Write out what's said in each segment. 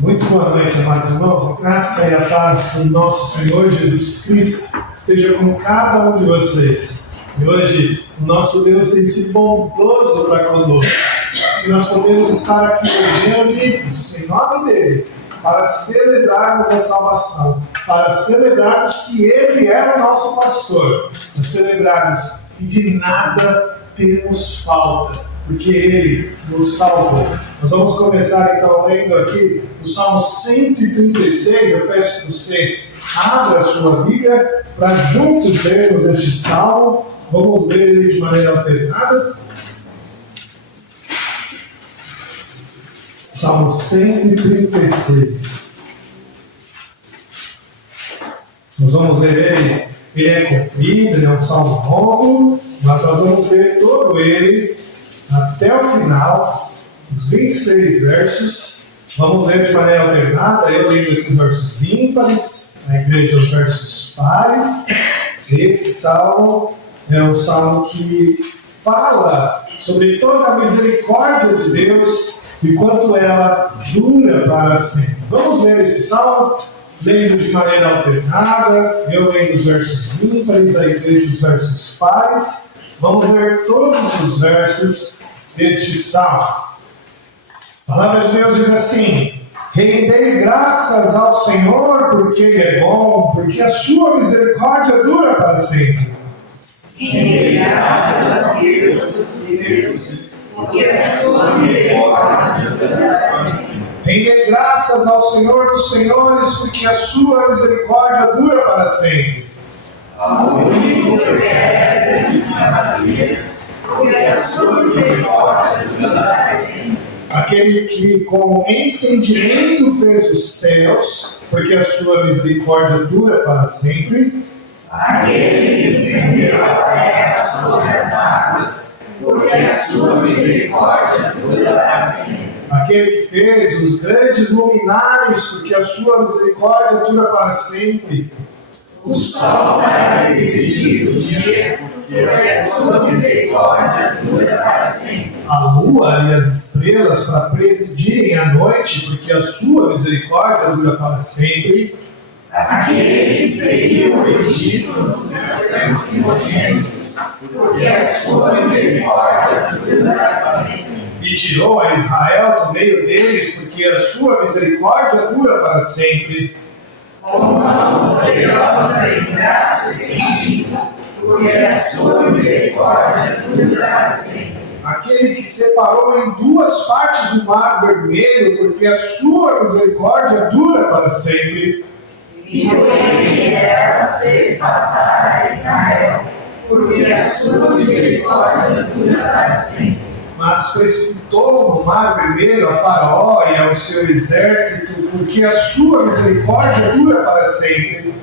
Muito boa noite, amados irmãos. A graça e a paz do nosso Senhor Jesus Cristo esteja com cada um de vocês. E hoje, o nosso Deus tem sido bondoso para conosco. E nós podemos estar aqui reunidos em nome dEle para celebrarmos a salvação, para celebrarmos que Ele é o nosso pastor, para celebrarmos que de nada temos falta, porque Ele nos salvou. Nós vamos começar então lendo aqui o Salmo 136. Eu peço que você abra a sua Bíblia para juntos lermos este Salmo. Vamos ler ele de maneira alternada. Salmo 136. Nós vamos ler ele é comprido, ele é um salmo longo, mas nós vamos ler todo ele até o final, os 26 versos. Vamos ler de maneira alternada, eu leio aqui os versos ímpares, a igreja os versos pares. Esse salmo é um salmo que fala sobre toda a misericórdia de Deus e quanto ela dura para sempre. Vamos ler esse salmo, lendo de maneira alternada, eu leio os versos ímpares, a igreja os versos pares. Vamos ler todos os versos deste salmo. A palavra de Deus diz assim: rendei graças ao Senhor, porque Ele é bom, porque a sua misericórdia dura para sempre. Rendei graças a Deus, porque a sua misericórdia dura para sempre. Rendei graças ao Senhor dos Senhores, porque a sua misericórdia dura para sempre. Ao único que opera grandes maravilhas, porque a sua misericórdia dura para sempre. Aquele que com entendimento fez os céus, porque a sua misericórdia dura para sempre. Aquele que estendeu a terra sobre as águas, porque a sua misericórdia dura para sempre. Aquele que fez os grandes luminares, porque a sua misericórdia dura para sempre. O sol para exigir o dia, porque a sua misericórdia dura para sempre. A lua e as estrelas para presidirem a noite, porque a sua misericórdia dura para sempre. Aquele que feriu o Egito nos seus primogênitos, porque a sua misericórdia dura para sempre. E tirou a Israel do meio deles, porque a sua misericórdia dura para sempre. Com mão poderosa e braço estendido, porque a sua misericórdia dura para sempre. Aquele que separou em duas partes o mar vermelho, porque a sua misericórdia dura para sempre. E por ele delas fez passar a Israel, porque a sua misericórdia dura para sempre. Mas precipitou no mar vermelho a Faraó e ao seu exército, porque a sua misericórdia dura para sempre.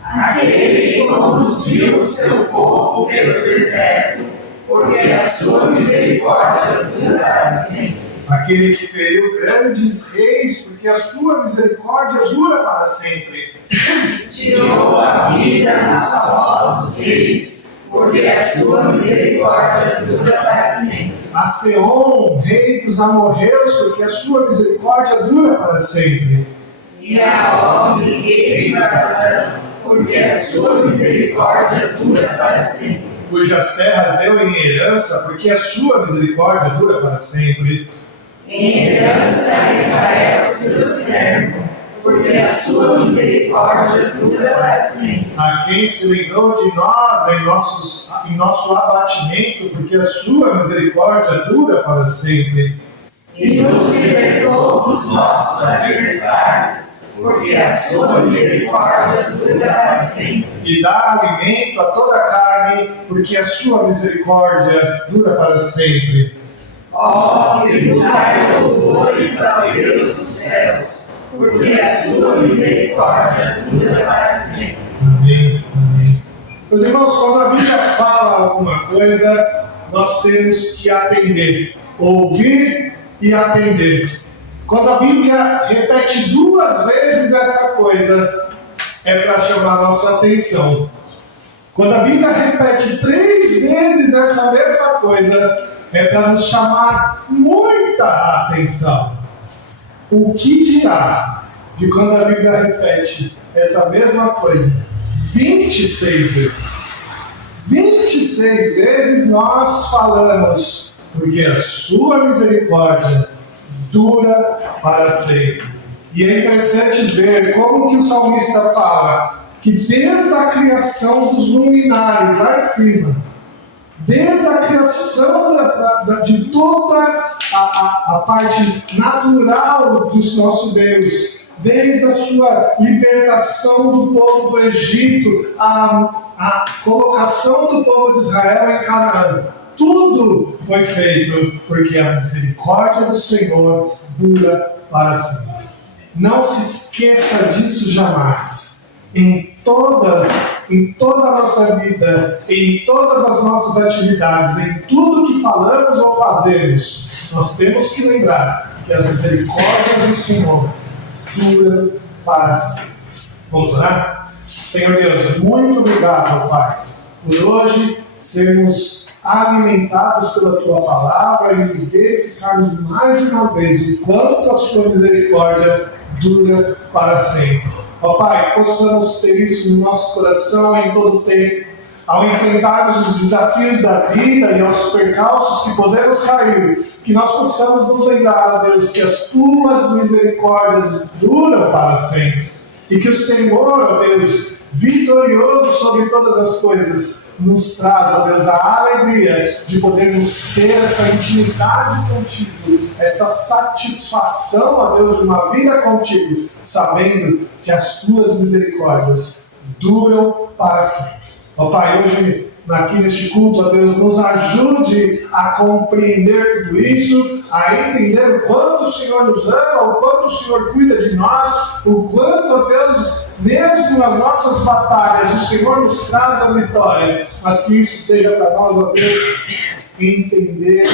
Aquele que conduziu o seu povo pelo deserto, porque a sua misericórdia dura para sempre. Aquele que feriu grandes reis, porque a sua misericórdia dura para sempre. Tirou a vida dos famosos reis, porque a sua misericórdia dura para sempre. A Seom, rei dos amorreus, porque a sua misericórdia dura para sempre. E a Og, rei de Bazã, porque a sua misericórdia dura para sempre. Cujas terras deu em herança, porque a sua misericórdia dura para sempre. Em herança a Israel, seu servo, porque a sua misericórdia dura para sempre. A quem se lembrou de nós em nosso abatimento, porque a sua misericórdia dura para sempre. E nos libertou dos nossos adversários, porque a sua misericórdia dura para sempre. E dá alimento a toda a carne, porque a sua misericórdia dura para sempre. Ó, tributai louvores ao Deus dos céus, porque a sua misericórdia dura para sempre. Amém. Amém. Meus irmãos, quando a Bíblia fala alguma coisa, nós temos que atender, ouvir e atender. Quando a Bíblia repete 2 vezes essa coisa, é para chamar a nossa atenção. Quando a Bíblia repete 3 vezes essa mesma coisa, é para nos chamar muita atenção. O que dirá de quando a Bíblia repete essa mesma coisa 26 vezes? 26 vezes nós falamos, porque a sua misericórdia dura para sempre. E é interessante ver como que o salmista fala que desde a criação dos luminares lá em cima, desde a criação de toda a parte natural do nosso Deus, desde a sua libertação do povo do Egito, a colocação do povo de Israel em Canaã, tudo foi feito porque a misericórdia do Senhor dura para sempre. Não se esqueça disso jamais. Em toda a nossa vida, em todas as nossas atividades, em tudo que falamos ou fazemos, nós temos que lembrar que as misericórdias do Senhor duram para sempre. Vamos orar? Senhor Deus, muito obrigado, Pai, por hoje sermos alimentados pela Tua Palavra e verificarmos mais uma vez o quanto a Sua misericórdia dura para sempre. Ó Pai, possamos ter isso no nosso coração em todo o tempo, ao enfrentarmos os desafios da vida e aos percalços que podemos cair, que nós possamos nos lembrar, ó Deus, que as Tuas misericórdias duram para sempre, e que o Senhor, ó Deus, vitorioso sobre todas as coisas, nos traz, ó Deus, a alegria de podermos ter essa intimidade contigo, essa satisfação, ó Deus, de uma vida contigo, sabendo que as Tuas misericórdias duram para sempre. Ó Pai, hoje aqui neste culto, ó Deus, nos ajude a compreender tudo isso, a entender o quanto o Senhor nos ama, o quanto o Senhor cuida de nós, o quanto, ó Deus, mesmo nas nossas batalhas, o Senhor nos traz a vitória, mas que isso seja para nós, ó Deus, entendimento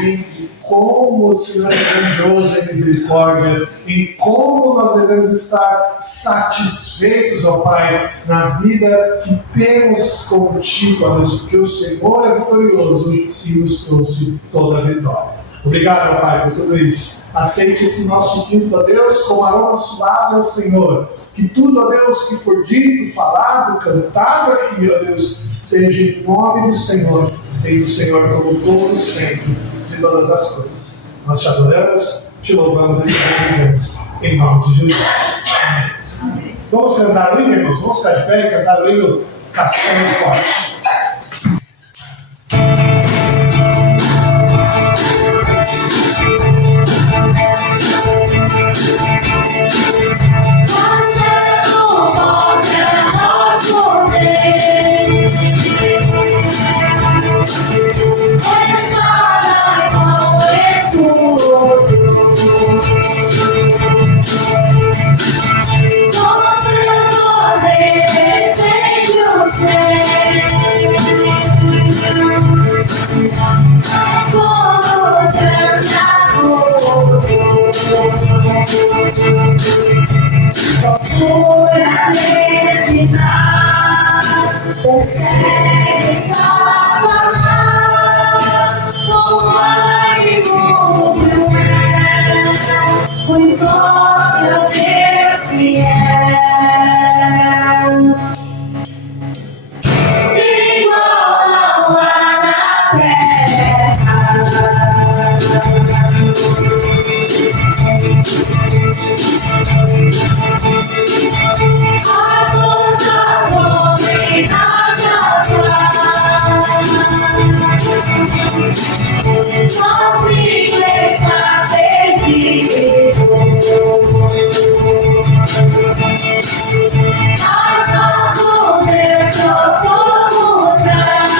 de como o Senhor é grandioso em misericórdia, em como nós devemos estar satisfeitos, ó Pai, na vida que temos contigo, ó Deus, porque o Senhor é vitorioso e nos trouxe toda a vitória. Obrigado, ó Pai, por tudo isso. Aceite esse nosso culto, ó Deus, com aroma suave ao Senhor. Que tudo, ó Deus, que for dito, falado, cantado aqui, ó Deus, seja em nome do Senhor, e do Senhor como todo sempre, de todas as coisas. Nós te adoramos, te louvamos e te bendizemos, em nome de Jesus. Amém. Vamos cantar o hino, irmãos? Vamos ficar de pé e cantar o hino Castelo Forte. Consegue Satanás com ânimo cruel, muito forte ao Deus fiel, igual não há na terra. Sozinho está perdido, mas nosso Deus socorro traz.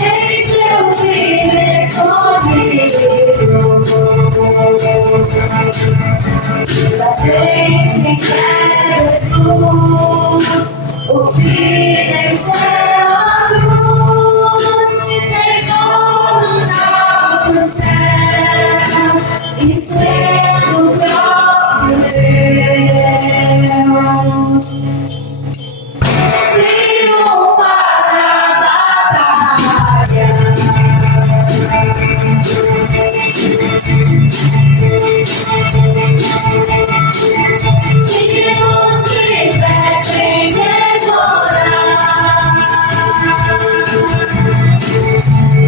Em seu filho escondido, sabes quem é Jesus, o que venceu a cruz, Senhor dos altos céus e sendo o próprio Deus, triunfa na batalha. Se nos quisessem devorar,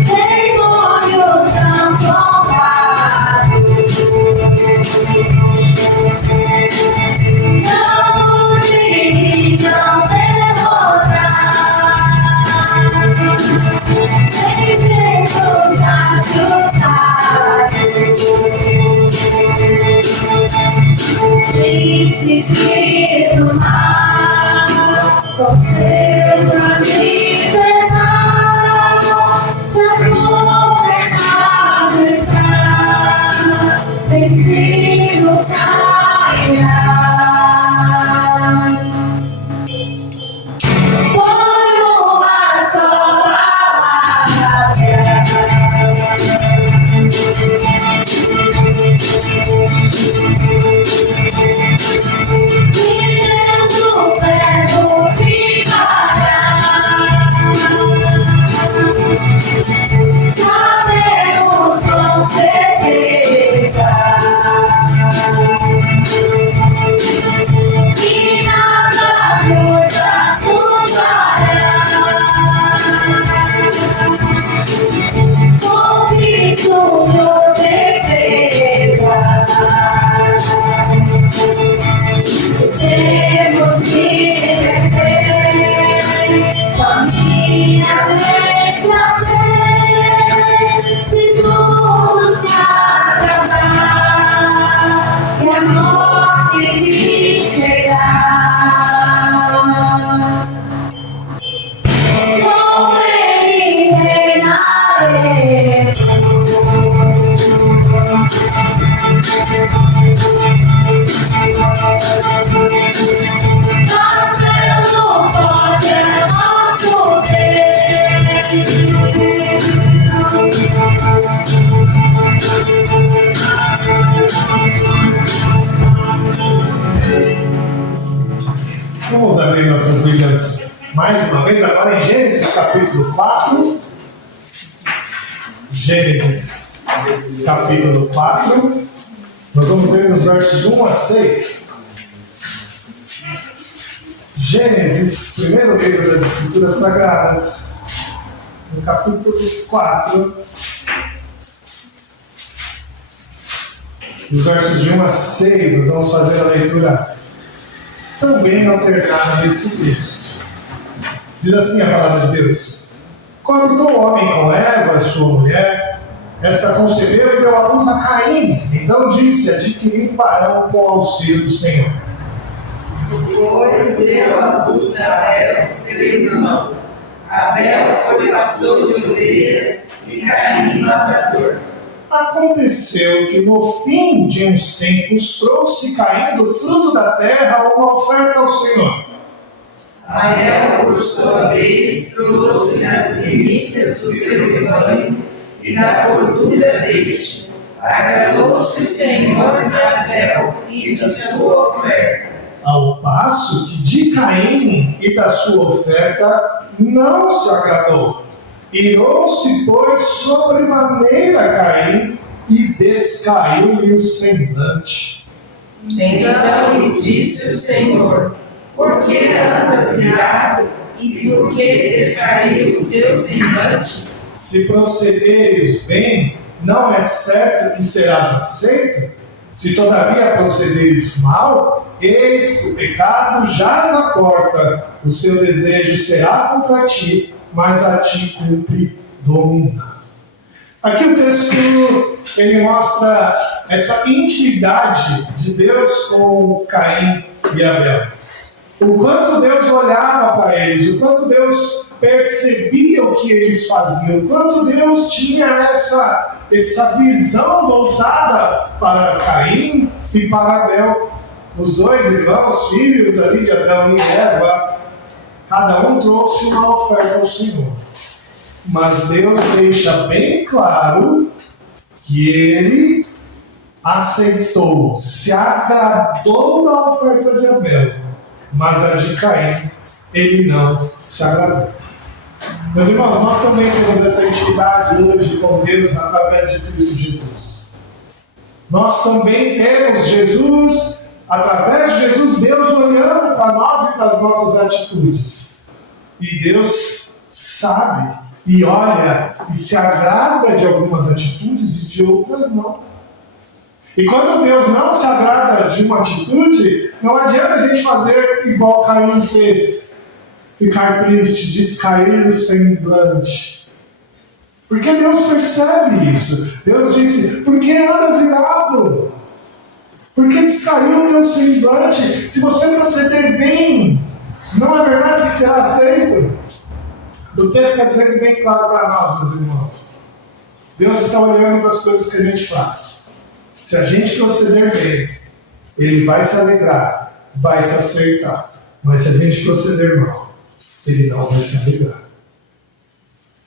demônios não combatem, não nos irão derrotar, em Jesus ajustado, príncipe do mar, com seu grande pesar, já condenado está, vencido cairá. Por uma só palavra, e dentro do prego ficará. mais uma vez, agora em Gênesis capítulo 4. Gênesis capítulo 4. Nós vamos ver nos versos 1 a 6. Gênesis, primeiro livro das Escrituras Sagradas, no capítulo 4, dos versos de 1 a 6, nós vamos fazer a leitura também alternada desse texto. Diz assim a palavra de Deus: coabitou o homem com Eva, sua mulher, esta concebeu e deu à luz a Caim. Então disse: adquiri um varão com auxílio do Senhor. Depois deu à luz a Abel, seu irmão. Abel foi pastor de ovelhas e Caim lavrador. Aconteceu que no fim de uns tempos trouxe Caim do fruto da terra uma oferta ao Senhor. Abel, por sua vez, trouxe as primícias do seu rebanho e da gordura deste. Agradou-se o Senhor de Abel e de sua oferta. Ao passo que de Caim e da sua oferta não se agradou. Irou-se, pois, sobremaneira Caim e descaiu-lhe o semblante. Então lhe disse o Senhor: por que andas irado e por que descaiu o teu semblante? Se procederes bem, não é certo que serás aceito? Se todavia procederes mal, eis que o pecado jaz à porta, o seu desejo será contra ti, mas a ti cumpre dominar. Aqui o texto, ele mostra essa intimidade de Deus com Caim e Abel. O quanto Deus olhava para eles, o quanto Deus percebia o que eles faziam, o quanto Deus tinha essa visão voltada para Caim e para Abel. Os dois irmãos, filhos ali de Adão e Eva, cada um trouxe uma oferta ao Senhor. Mas Deus deixa bem claro que ele aceitou, se agradou da oferta de Abel, mas a de Caim ele não se agradou. Meus irmãos, nós também temos essa intimidade hoje com Deus através de Cristo Jesus. Nós também temos Jesus, através de Jesus, Deus olhando para nós e para as nossas atitudes. E Deus sabe e olha e se agrada de algumas atitudes e de outras não. E quando Deus não se agrada de uma atitude, não adianta a gente fazer igual Caim fez. Ficar triste, descair o semblante. Porque Deus percebe isso. Deus disse: por que andas irado? Por que descaiu o teu semblante? Se você proceder bem, não é verdade que será aceito? O texto está dizendo bem claro para nós, meus irmãos. Deus está olhando para as coisas que a gente faz. Se a gente proceder bem, Ele vai se alegrar, vai se acertar. Mas se a gente proceder mal, Ele não vai se alegrar.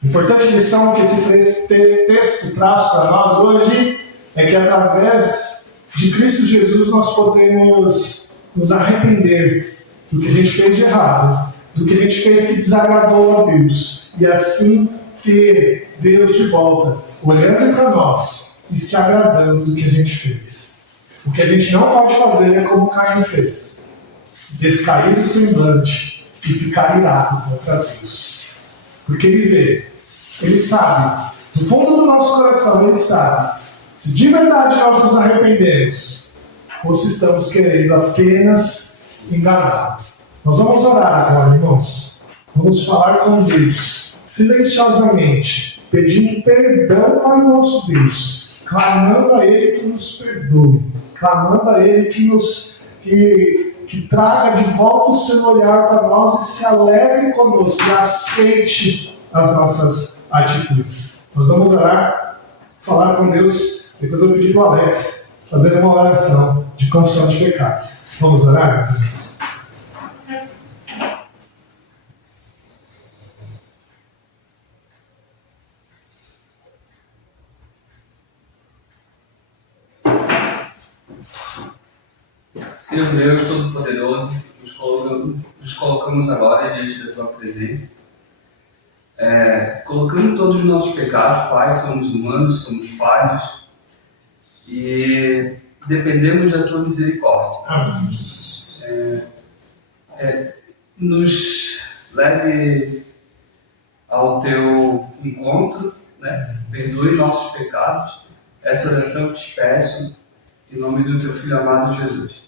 Importante lição que esse texto traz para nós hoje é que através de Cristo Jesus nós podemos nos arrepender do que a gente fez de errado, do que a gente fez que desagradou a Deus, e assim ter Deus de volta, olhando para nós e se agradando do que a gente fez. O que a gente não pode fazer é como Caim fez: descair o semblante e ficar irado contra Deus. Porque Ele vê, Ele sabe, no fundo do nosso coração Ele sabe, se de verdade nós nos arrependemos, ou se estamos querendo apenas enganar. Nós vamos orar agora, irmãos. Vamos falar com Deus, silenciosamente, pedindo perdão para o nosso Deus, clamando a Ele que nos perdoe, clamando a Ele que traga de volta o seu olhar para nós e se alegre conosco e aceite as nossas atitudes. Nós vamos orar, falar com Deus. Depois eu vou pedir para o Alex fazer uma oração de confissão de pecados. Vamos orar, meus irmãos? Senhor Deus Todo-Poderoso, nos coloca nos colocamos agora diante da Tua presença, colocando todos os nossos pecados. Pai, somos humanos, somos falhos e dependemos da Tua misericórdia. Amém. Nos leve ao Teu encontro, né? Perdoe nossos pecados. Essa oração eu te peço em nome do Teu Filho amado Jesus.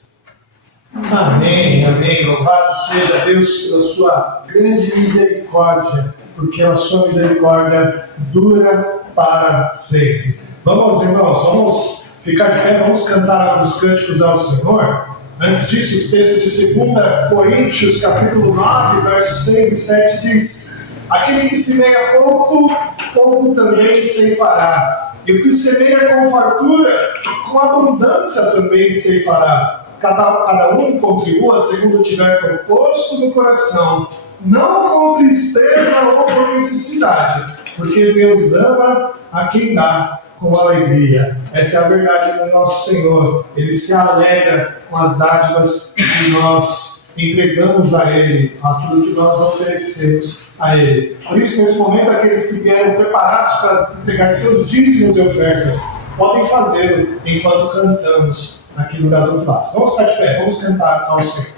Amém, amém. Louvado seja Deus pela sua grande misericórdia, porque a sua misericórdia dura para sempre. Vamos, irmãos, vamos ficar de pé, vamos cantar os cânticos ao Senhor. Antes disso, o texto de 2 Coríntios, capítulo 9, versos 6 e 7 diz: aquele que semeia pouco, pouco também ceifará. E o que semeia com fartura, com abundância também ceifará. Cada um contribua segundo tiver proposto no coração, não com tristeza ou com necessidade, porque Deus ama a quem dá com alegria. Essa é a verdade do nosso Senhor. Ele se alegra com as dádivas que nós entregamos a Ele, a tudo que nós oferecemos a Ele. Por isso, nesse momento, aqueles que vieram preparados para entregar seus dízimos e ofertas, podem fazê-lo enquanto cantamos aqui no Gasofilaço. Vamos ficar de pé, vamos cantar ao Senhor.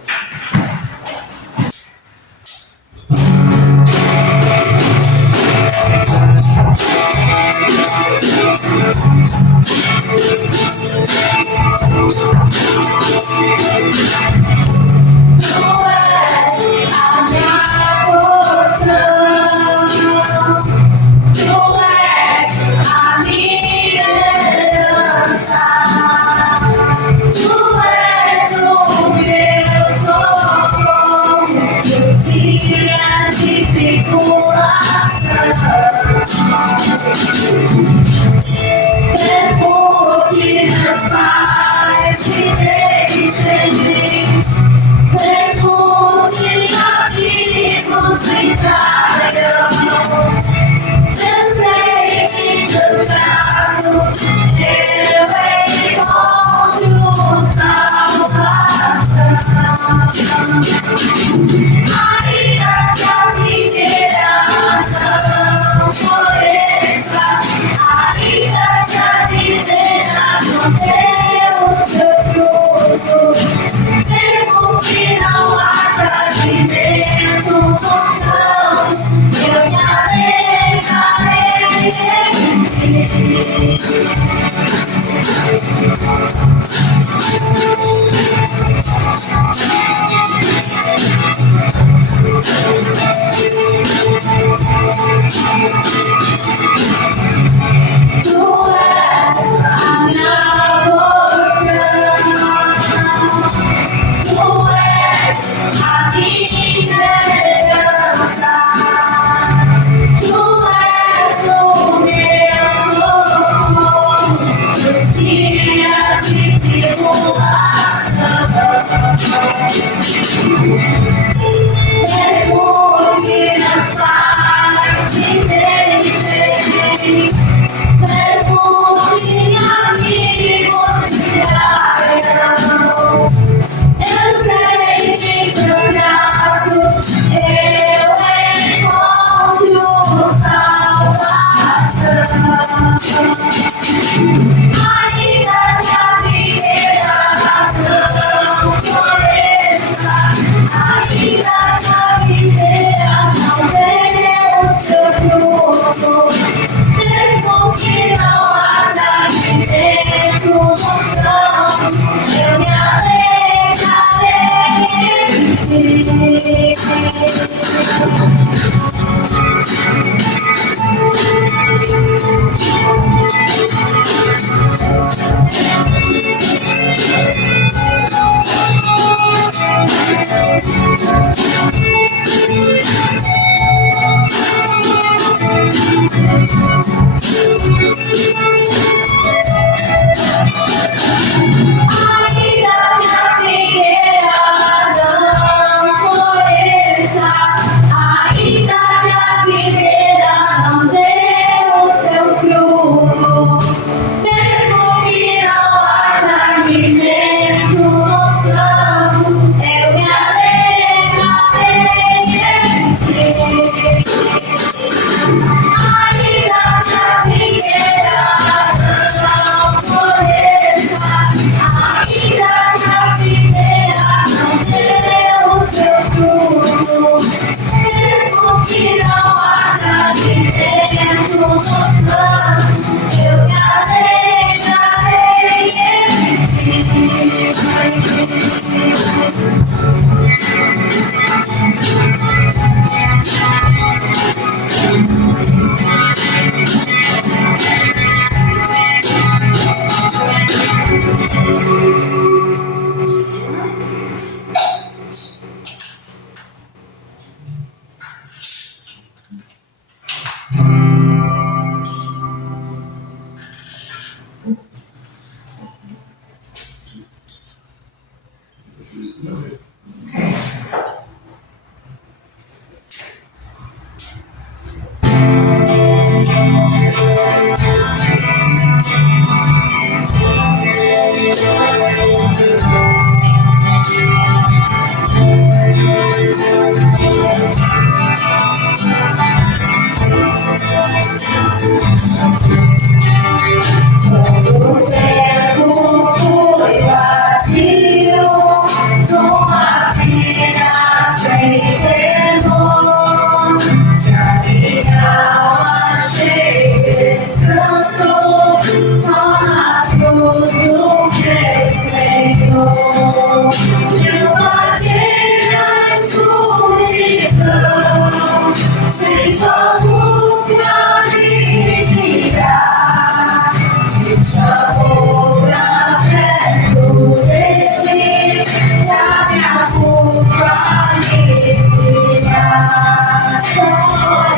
só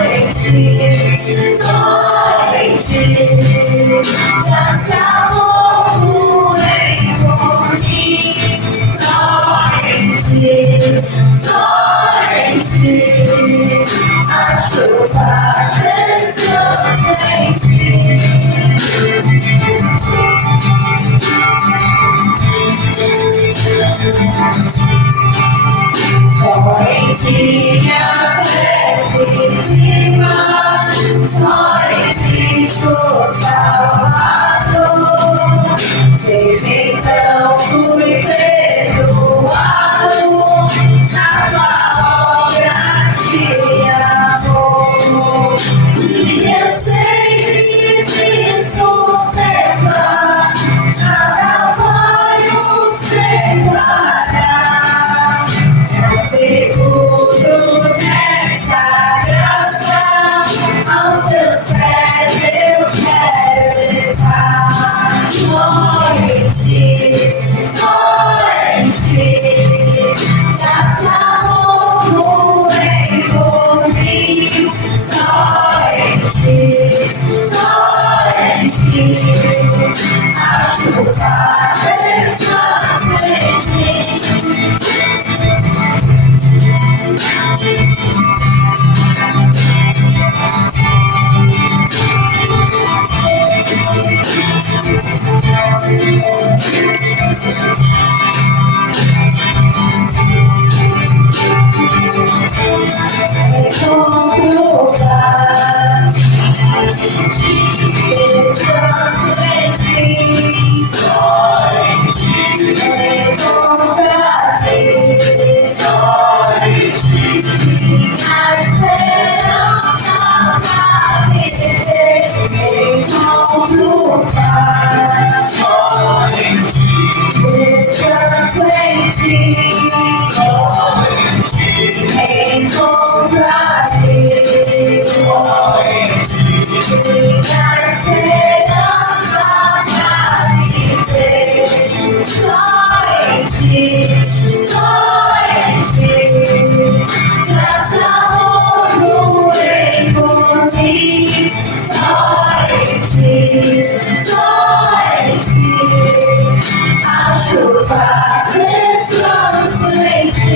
em ti, só em ti. Esse amor flui por mim, só em ti, só em ti. As tuas descansam em ti. Só em ti minha fé se firma, só em Cristo Salvador. Sei então fui perdoado na tua obra de amor. E eu sei que te sustenta, nada vai nos separar. Seguro nessa graça, aos seus pés eu quero estar. Só em ti, só em ti. Esse amor flui por mim, só em ti, só em ti. As tuas descansam em mim. Encontro paz, descanso em ti, só em ti. Encontro-te, só em ti. A esperança pra viver. Encontro paz, só em ti. Descanso em ti, só em ti. Encontro-te, só em ti. A esperança pra viver. Só em ti, só em ti. Esse amor flui por mim, só em ti, só em ti. As chuvas descansam em ti.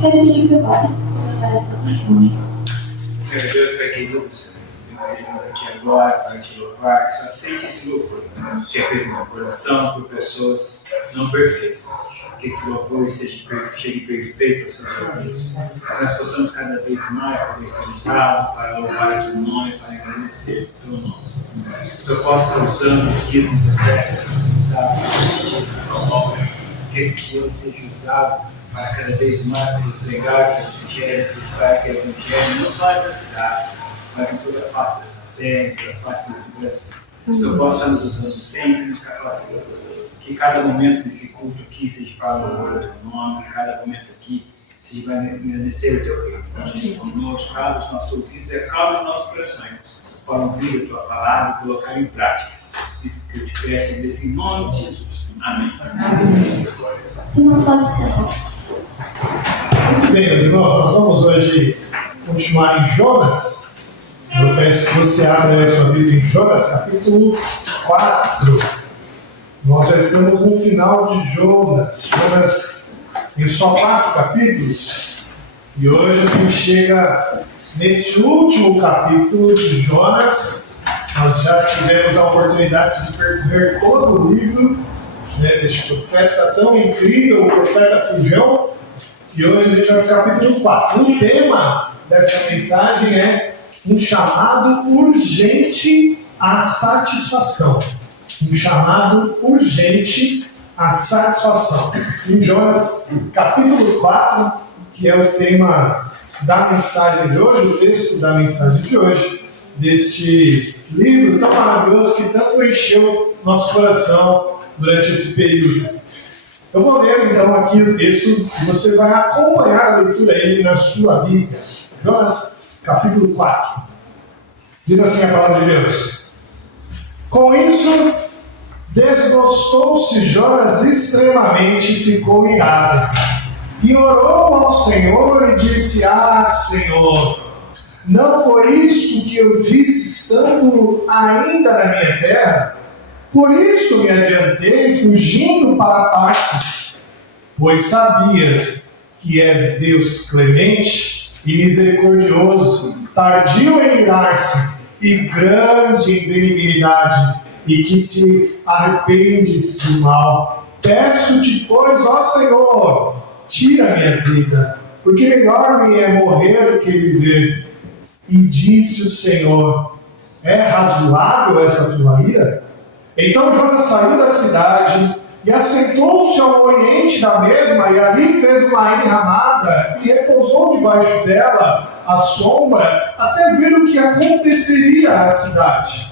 Quero pedir para o Pai colocar essa oração. Senhor Deus, Pai querido, venhamos aqui agora para te louvar, que só aceite esse louvor, que é feito no coração por pessoas não perfeitas. Que esse louvor chegue perfeito aos seus ouvidos. Que nós possamos cada vez mais poder ser usados para louvar o teu nome, para agradecer o teu nome. Que o Senhor possa estar usando os dias nos ofertas para que esse dia seja usado para cada vez mais poder pregar o Evangelho, buscar o Evangelho, não só nessa cidade, mas em toda a face dessa terra, em toda a face desse Brasil. Que o Senhor possa estar nos usando sempre, nos capacitando. Que cada momento desse culto aqui seja para louvar o teu nome, que cada momento aqui seja para agradecer o teu reino. Continue conosco, cala os nossos ouvidos e acalma os nossos corações para ouvir a tua palavra e colocar em prática. Isso que eu te peço desse em nome de Jesus. Amém. Amém. Se não fosse Muito bem, meus irmãos, nós vamos hoje continuar em Jonas. Eu peço que você abra a sua Bíblia em Jonas, capítulo 4. Nós já estamos no final de Jonas. Jonas tem só 4 capítulos. E hoje a gente chega neste último capítulo de Jonas. Nós já tivemos a oportunidade de percorrer todo o livro, né, deste profeta tão incrível, o profeta Fujão. E hoje a gente vai para o capítulo 4. O tema dessa mensagem é um chamado urgente à satisfação. Um chamado urgente à satisfação. Em Jonas, capítulo 4, que é o tema da mensagem de hoje, o texto da mensagem de hoje, deste livro tão maravilhoso que tanto encheu nosso coração durante esse período. Eu vou ler então aqui o texto e você vai acompanhar a leitura aí na sua Bíblia. Jonas, capítulo 4. Diz assim a palavra de Deus. Com isso, desgostou-se Jonas extremamente e ficou irado. E orou ao Senhor e disse: Ah, Senhor, não foi isso que eu disse estando ainda na minha terra? Por isso me adiantei, fugindo para Tarsis, pois sabias que és Deus clemente e misericordioso, tardio em irar-se e grande em benignidade, e que te arrependes do mal. Peço-te, pois, ó Senhor, tira a minha vida, porque melhor me é morrer do que viver. E disse o Senhor: é razoável essa tua ira? Então Jonas saiu da cidade e assentou-se ao oriente da mesma, e ali fez uma enramada e repousou debaixo dela à sombra, até ver o que aconteceria à cidade.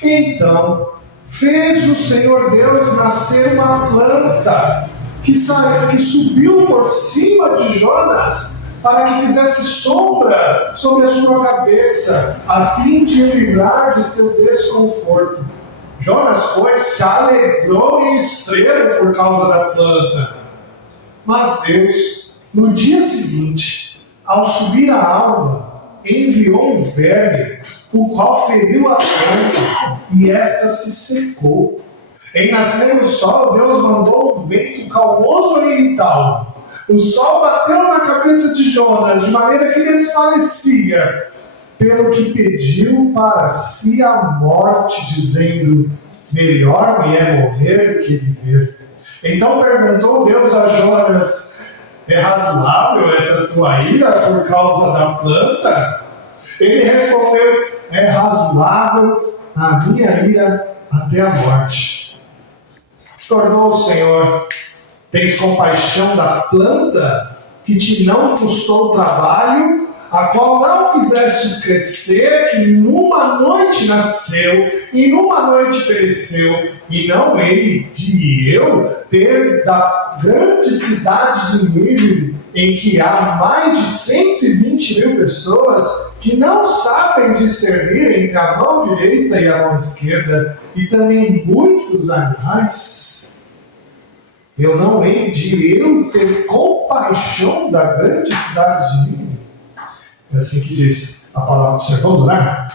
Então fez o Senhor Deus nascer uma planta que subiu por cima de Jonas, para que fizesse sombra sobre a sua cabeça, a fim de o livrar de seu desconforto. Jonas, pois, se alegrou em extremo por causa da planta. Mas Deus, no dia seguinte, ao subir a alva, enviou um verme, o qual feriu a planta, e esta se secou. Em nascer o sol, Deus mandou um vento calmoso oriental. O sol bateu na cabeça de Jonas, de maneira que desfalecia, pelo que pediu para si a morte, dizendo: melhor me é morrer do que viver. Então perguntou Deus a Jonas: é razoável essa tua ira por causa da planta? Ele respondeu: é razoável a minha ira até a morte. Tornou o Senhor: tens compaixão da planta, que te não custou trabalho, a qual não fizestes crescer, que numa noite nasceu, e numa noite pereceu, e não hei de eu ter da grande cidade de Nínive, em que há mais de 120.000 pessoas que não sabem discernir entre a mão direita e a mão esquerda, e também muitos animais? Eu não hei de eu ter compaixão da grande cidade de Nínive? É assim que diz a palavra do Senhor. Vamos orar?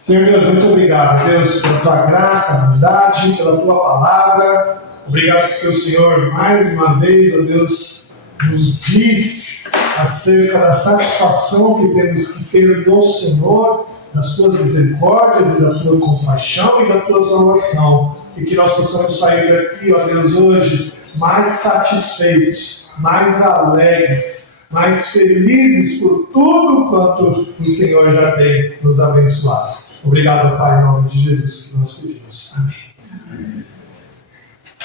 Senhor Deus, muito obrigado, Deus, pela tua graça, bondade, pela tua palavra. Obrigado porque o Senhor, mais uma vez, ó Deus, nos diz acerca da satisfação que temos que ter no Senhor, das tuas misericórdias e da tua compaixão e da tua salvação. E que nós possamos sair daqui, ó Deus, hoje mais satisfeitos, mais alegres, mais felizes por tudo quanto o Senhor já tem nos abençoado. Obrigado, Pai, em nome de Jesus que nós pedimos. Amém.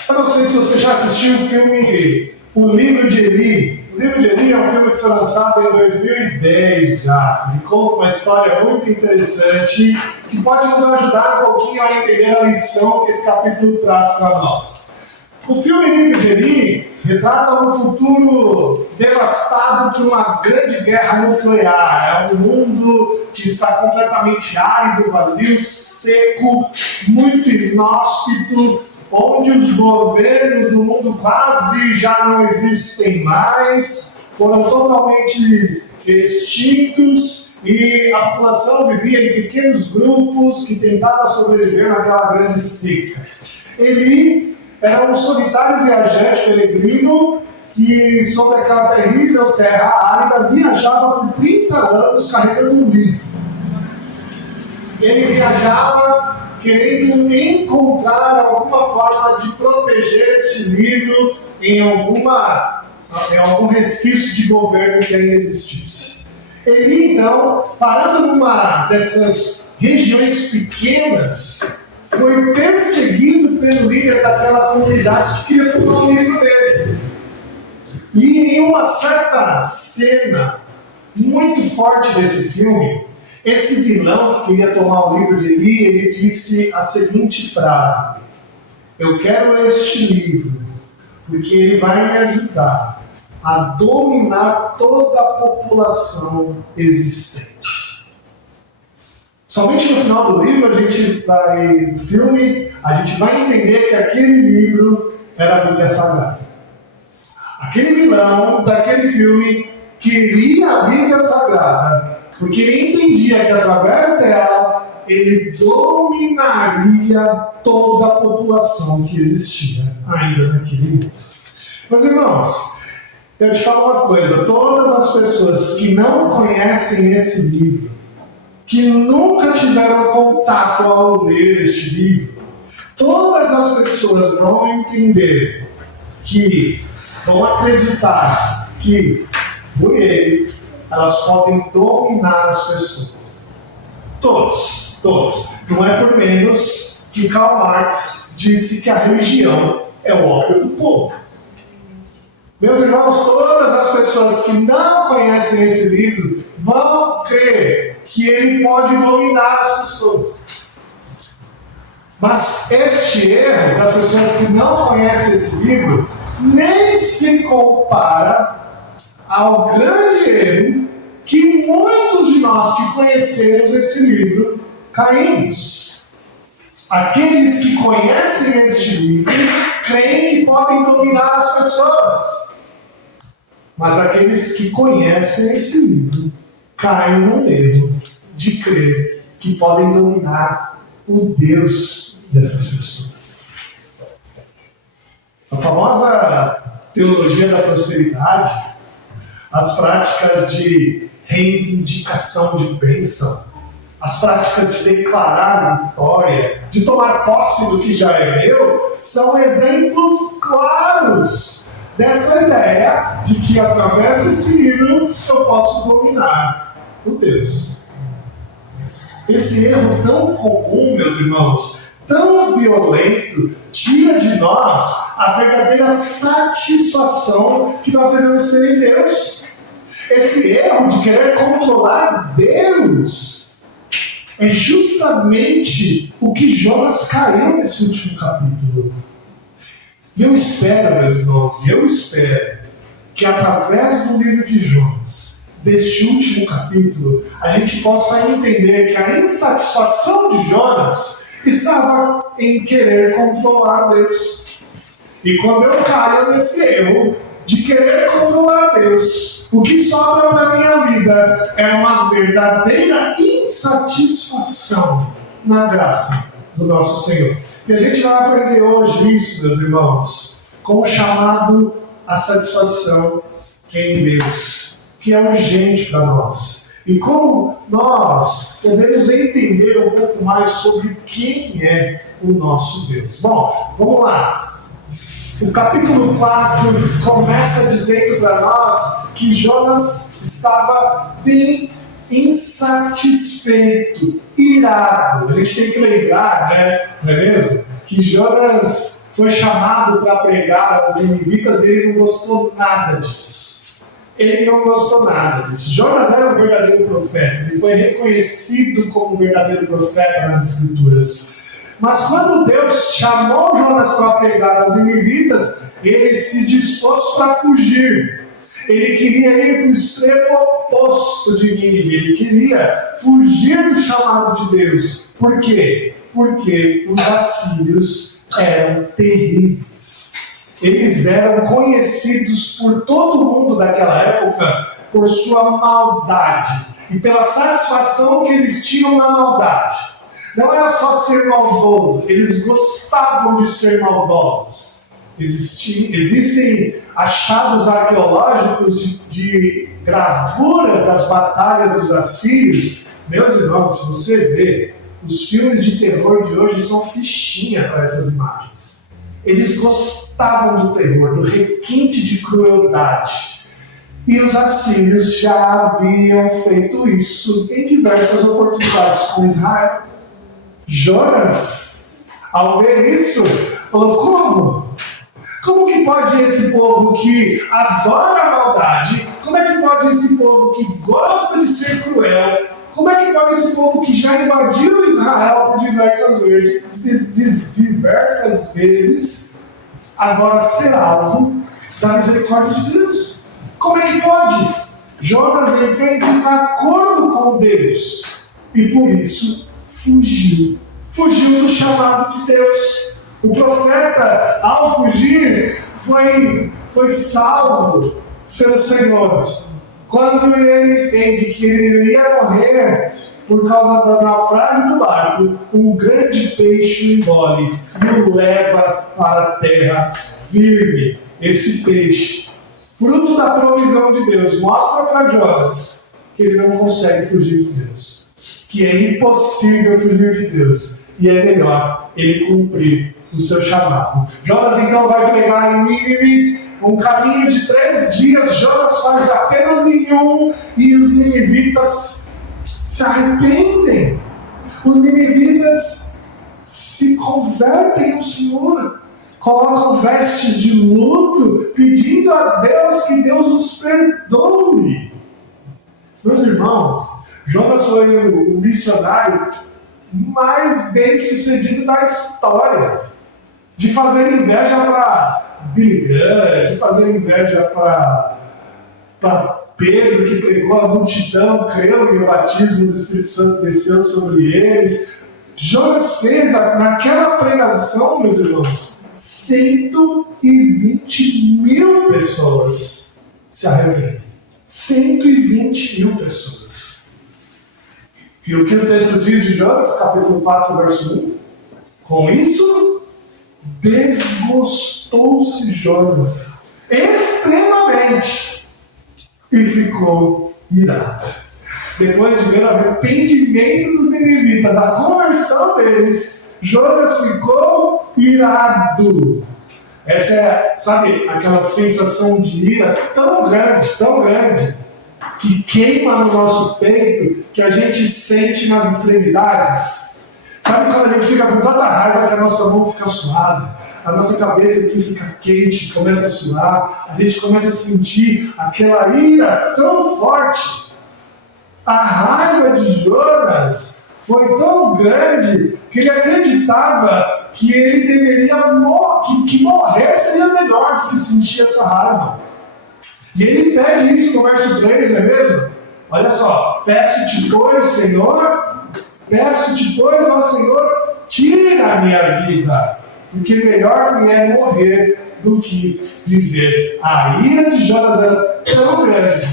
Eu não sei se você já assistiu o filme O Livro de Eli. O Livro de Eli é um filme que foi lançado em 2010 já. Ele conta uma história muito interessante que pode nos ajudar um pouquinho a entender a lição que esse capítulo traz para nós. O filme Livro de Eli retrata um futuro devastado por uma grande guerra nuclear. É um mundo que está completamente árido, vazio, seco, muito inóspito, onde os governos do mundo quase já não existem mais, foram totalmente extintos e a população vivia em pequenos grupos que tentavam sobreviver naquela grande seca. Eli era um solitário viajante peregrino que, sobre aquela terrível terra árida, viajava por 30 anos carregando um livro. Ele viajava querendo encontrar alguma forma de proteger este livro em algum resquício de governo que ainda existisse. Ele, então, parando numa dessas regiões pequenas, foi perseguido pelo líder daquela comunidade que queria tomar o livro dele. E em uma certa cena muito forte desse filme, esse vilão que queria tomar o livro de Eli, ele disse a seguinte frase: eu quero este livro, porque ele vai me ajudar a dominar toda a população existente. Somente no final do livro, do filme, a gente vai entender que aquele livro era a Bíblia Sagrada. Aquele vilão daquele filme queria a Bíblia Sagrada, porque ele entendia que através dela ele dominaria toda a população que existia ainda naquele mundo. Meus irmãos, eu te falo uma coisa: todas as pessoas que não conhecem esse livro, que nunca tiveram contato ao ler este livro, todas as pessoas vão entender que, vão acreditar que, por ele, elas podem dominar as pessoas. Todos. Não é por menos que Karl Marx disse que a religião é o ópio do povo. Meus irmãos, todas as pessoas que não conhecem esse livro vão crer que ele pode dominar as pessoas. Mas este erro das pessoas que não conhecem esse livro nem se compara ao grande erro que muitos de nós que conhecemos esse livro caímos. Aqueles que conhecem este livro creem que podem dominar as pessoas. Mas aqueles que conhecem esse livro caem no erro de crer que podem dominar o Deus dessas pessoas. A famosa teologia da prosperidade, as práticas de reivindicação de bênção, as práticas de declarar vitória, de tomar posse do que já é meu, são exemplos claros dessa ideia de que através desse livro eu posso dominar o Deus. Esse erro tão comum, meus irmãos, tão violento, tira de nós a verdadeira satisfação que nós devemos ter em Deus. Esse erro de querer controlar Deus é justamente o que Jonas caiu nesse último capítulo. E eu espero, meus irmãos, que através do livro de Jonas, deste último capítulo, a gente possa entender que a insatisfação de Jonas estava em querer controlar Deus. E quando eu caio nesse erro de querer controlar Deus, o que sobra na minha vida é uma verdadeira insatisfação na graça do nosso Senhor. E a gente vai aprender hoje isso, meus irmãos, como chamado a satisfação em Deus, que é urgente para nós. E como nós podemos entender um pouco mais sobre quem é o nosso Deus? Bom, vamos lá. O capítulo 4 começa dizendo para nós que Jonas estava bem insatisfeito, irado. A gente tem que lembrar, né? Não é mesmo? Que Jonas foi chamado para pregar aos ninivitas e ele não gostou nada disso. Ele não gostou nada disso. Jonas era um verdadeiro profeta. Ele foi reconhecido como um verdadeiro profeta nas Escrituras. Mas quando Deus chamou Jonas para pregar aos ninivitas, ele se dispôs para fugir. Ele queria ir para o extremo oposto de Nínive. Ele queria fugir do chamado de Deus. Por quê? Porque os assírios eram terríveis. Eles eram conhecidos por todo mundo daquela época por sua maldade e pela satisfação que eles tinham na maldade. Não era só ser maldoso, eles gostavam de ser maldosos. Existem achados arqueológicos de gravuras das batalhas dos assírios. Meus irmãos, se você vê, os filmes de terror de hoje são fichinha para essas imagens. Eles gostavam do terror, do requinte de crueldade. E os assírios já haviam feito isso em diversas oportunidades com Israel. Jonas, ao ver isso, falou: como? Como que pode esse povo que adora a maldade, como é que pode esse povo que gosta de ser cruel, como é que pode esse povo que já invadiu Israel por diversas vezes, agora ser alvo da misericórdia de Deus? Como é que pode? Jonas entrou em desacordo com Deus e por isso fugiu do chamado de Deus. O profeta, ao fugir, foi salvo pelo Senhor. Quando ele entende que ele iria morrer por causa do naufrágio do barco, um grande peixe o engole e o leva para a terra firme. Esse peixe, fruto da provisão de Deus, mostra para Jonas que ele não consegue fugir de Deus, que é impossível fugir de Deus e é melhor ele cumprir o seu chamado. Jonas então vai pregar em Nínive, um caminho de 3 dias. Jonas faz apenas em um e os ninivitas se arrependem. Os ninivitas se convertem ao Senhor, colocam vestes de luto, pedindo a Deus que Deus os perdoe. Meus irmãos, Jonas foi o missionário mais bem sucedido da história. De fazer inveja para Billy Graham, de fazer inveja para Pedro, que pregou a multidão, creu e o batismo do Espírito Santo desceu sobre eles. Jonas fez naquela pregação, meus irmãos, 120 mil pessoas se arrependem. 120 mil pessoas. E o que o texto diz de Jonas, capítulo 4, verso 1? Com isso, desgostou-se Jonas extremamente e ficou irado. Depois de ver o arrependimento dos ninivitas, a conversão deles, Jonas ficou irado. Essa é, sabe, aquela sensação de ira tão grande, que queima no nosso peito, que a gente sente nas extremidades. Sabe quando a gente fica com tanta raiva que a nossa mão fica suada, a nossa cabeça aqui fica quente, começa a suar, a gente começa a sentir aquela ira tão forte. A raiva de Jonas foi tão grande que ele acreditava que ele deveria que morrer seria melhor do que sentir essa raiva. E ele pede isso no verso 3, não é mesmo? Olha só: peço-te, pois, ó Senhor, tira a minha vida, porque melhor me é morrer do que viver. A ira de Jonas era tão grande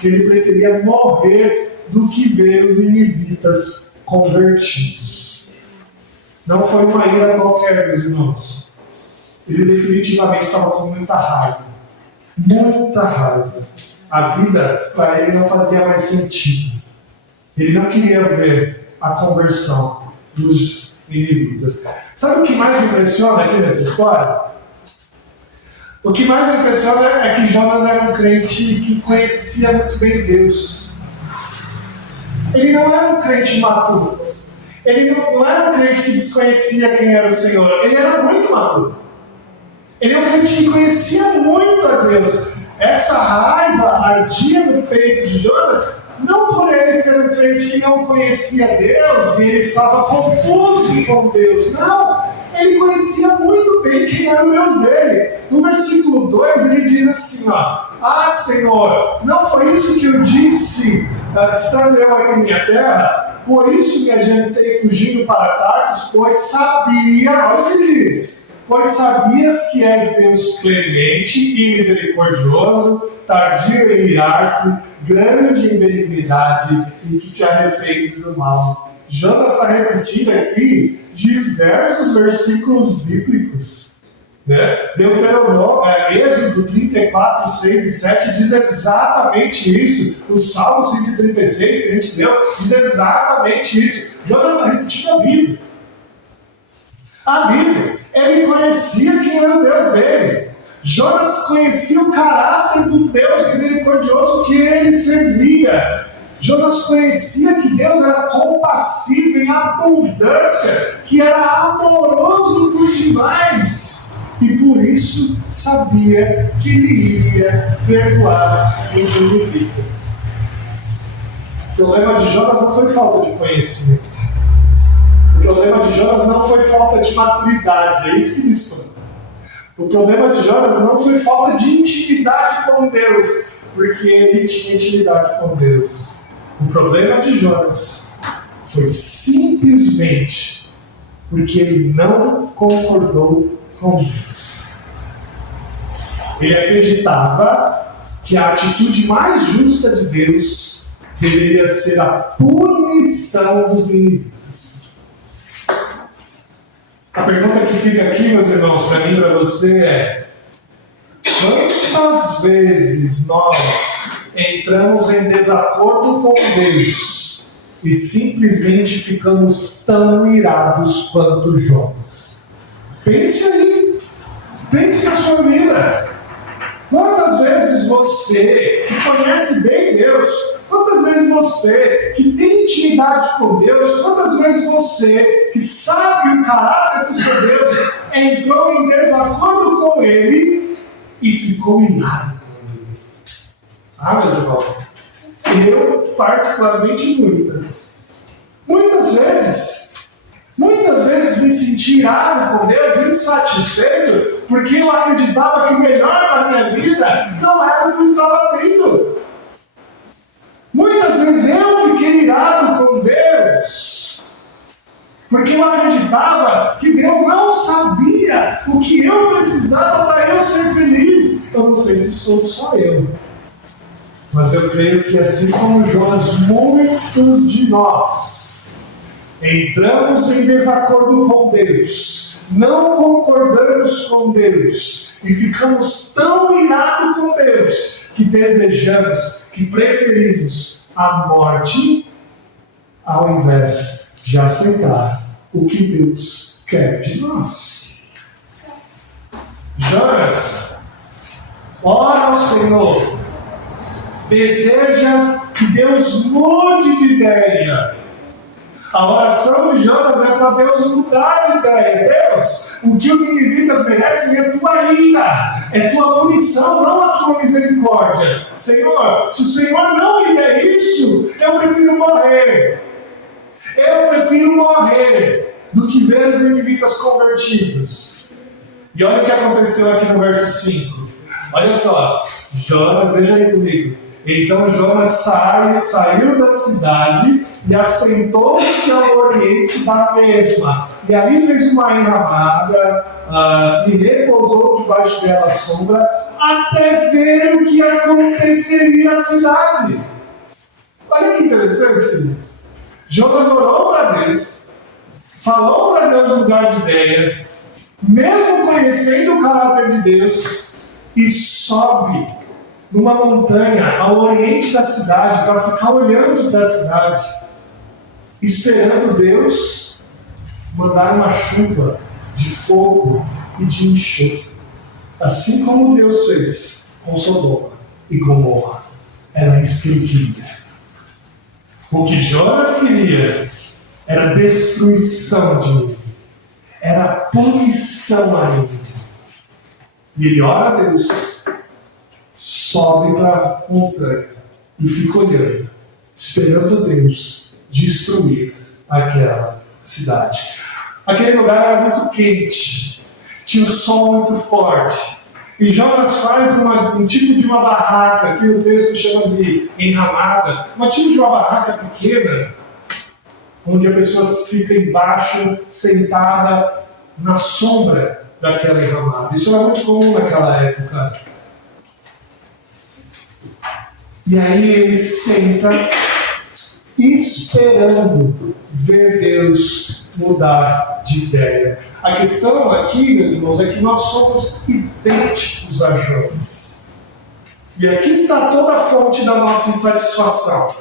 que ele preferia morrer do que ver os ninivitas convertidos. Não foi uma ira qualquer, meus irmãos. Ele definitivamente estava com muita raiva. Muita raiva. A vida para ele não fazia mais sentido. Ele não queria ver a conversão dos ninivitas. Sabe o que mais me impressiona aqui nessa história? O que mais me impressiona é que Jonas era um crente que conhecia muito bem Deus. Ele não era um crente maturo. Ele não era um crente que desconhecia quem era o Senhor. Ele era muito maduro. Ele é um crente que conhecia muito a Deus. Essa raiva ardia no peito de Jonas, não por ele ser um crente que não conhecia Deus e ele estava confuso com Deus. Não, ele conhecia muito bem quem era o Deus dele. No versículo 2 ele diz assim, ó: Senhor, não foi isso que eu disse estando eu aí em minha terra? Por isso me adiantei fugindo para Tarsis, pois sabia, olha o que ele diz, pois sabias que és Deus clemente e misericordioso, tardio em irar-se, grande em benignidade e que te arrependes do mal. Jonas está repetindo aqui diversos versículos bíblicos. Deuteronômio, Êxodo 34, 6 e 7 diz exatamente isso. O Salmo 136 que a gente leu diz exatamente isso. Jonas está repetindo a Bíblia. A Bíblia, ele conhecia quem era o Deus dele. Jonas conhecia o caráter do Deus misericordioso que ele servia. Jonas conhecia que Deus era compassivo em abundância, que era amoroso por demais. E por isso sabia que ele iria perdoar os ninivitas. O problema de Jonas não foi falta de conhecimento. O problema de Jonas não foi falta de maturidade, é isso que me espanta. O problema de Jonas não foi falta de intimidade com Deus, porque ele tinha intimidade com Deus. O problema de Jonas foi simplesmente porque ele não concordou com Deus. Ele acreditava que a atitude mais justa de Deus deveria ser a punição dos ninivitas. A pergunta que fica aqui, meus irmãos, para mim e para você é: quantas vezes nós entramos em desacordo com Deus e simplesmente ficamos tão irados quanto Jonas? Pense aí, pense na sua vida. Quantas vezes você, que conhece bem Deus, quantas vezes você, que tem intimidade com Deus, quantas vezes você, que sabe o caráter do seu Deus, entrou em desacordo com Ele e ficou irado com Ele? Meus irmãos, eu particularmente muitas vezes me senti irado com Deus, insatisfeito, porque eu acreditava que o melhor para a minha vida não era o que eu estava tendo. Muitas vezes eu fiquei irado com Deus, porque eu acreditava que Deus não sabia o que eu precisava para eu ser feliz. Eu não sei se sou só eu, mas eu creio que assim como Jonas, muitos de nós entramos em desacordo com Deus, não concordamos com Deus e ficamos tão irados com Deus que desejamos, que preferimos a morte ao invés de aceitar o que Deus quer de nós. Jonas ora ao Senhor, deseja que Deus mude de ideia. A oração de Jonas é para Deus mudar de ideia. Deus, o que os ninivitas merecem é tua ira, é tua punição, não a tua misericórdia. Senhor, se o Senhor não me der isso, eu prefiro morrer. Eu prefiro morrer do que ver os ninivitas convertidos. E olha o que aconteceu aqui no verso 5. Olha só, Jonas, veja aí comigo. Então Jonas saiu da cidade e assentou-se ao oriente da mesma. E ali fez uma enramada e repousou debaixo dela à sombra, até ver o que aconteceria à cidade. Olha que interessante isso. Jonas orou para Deus, falou para Deus mudar de ideia, mesmo conhecendo o caráter de Deus, e sobe numa montanha ao oriente da cidade para ficar olhando para a cidade, esperando Deus mandar uma chuva de fogo e de enxofre. Assim como Deus fez com Sodoma e Gomorra. Era isso que ele queria. O que Jonas queria era destruição de Nínive. Era punição a Nínive. E ele ora a Deus, sobe para a montanha e fica olhando, esperando Deus destruir aquela cidade. Aquele lugar era muito quente, tinha um sol muito forte. E Jonas faz um tipo de uma barraca, que o texto chama de enramada, um tipo de uma barraca pequena, onde a pessoa fica embaixo, sentada na sombra daquela enramada. Isso era muito comum naquela época. E aí ele senta, esperando ver Deus mudar de ideia. A questão aqui, meus irmãos, é que nós somos idênticos a Jonas. E aqui está toda a fonte da nossa insatisfação.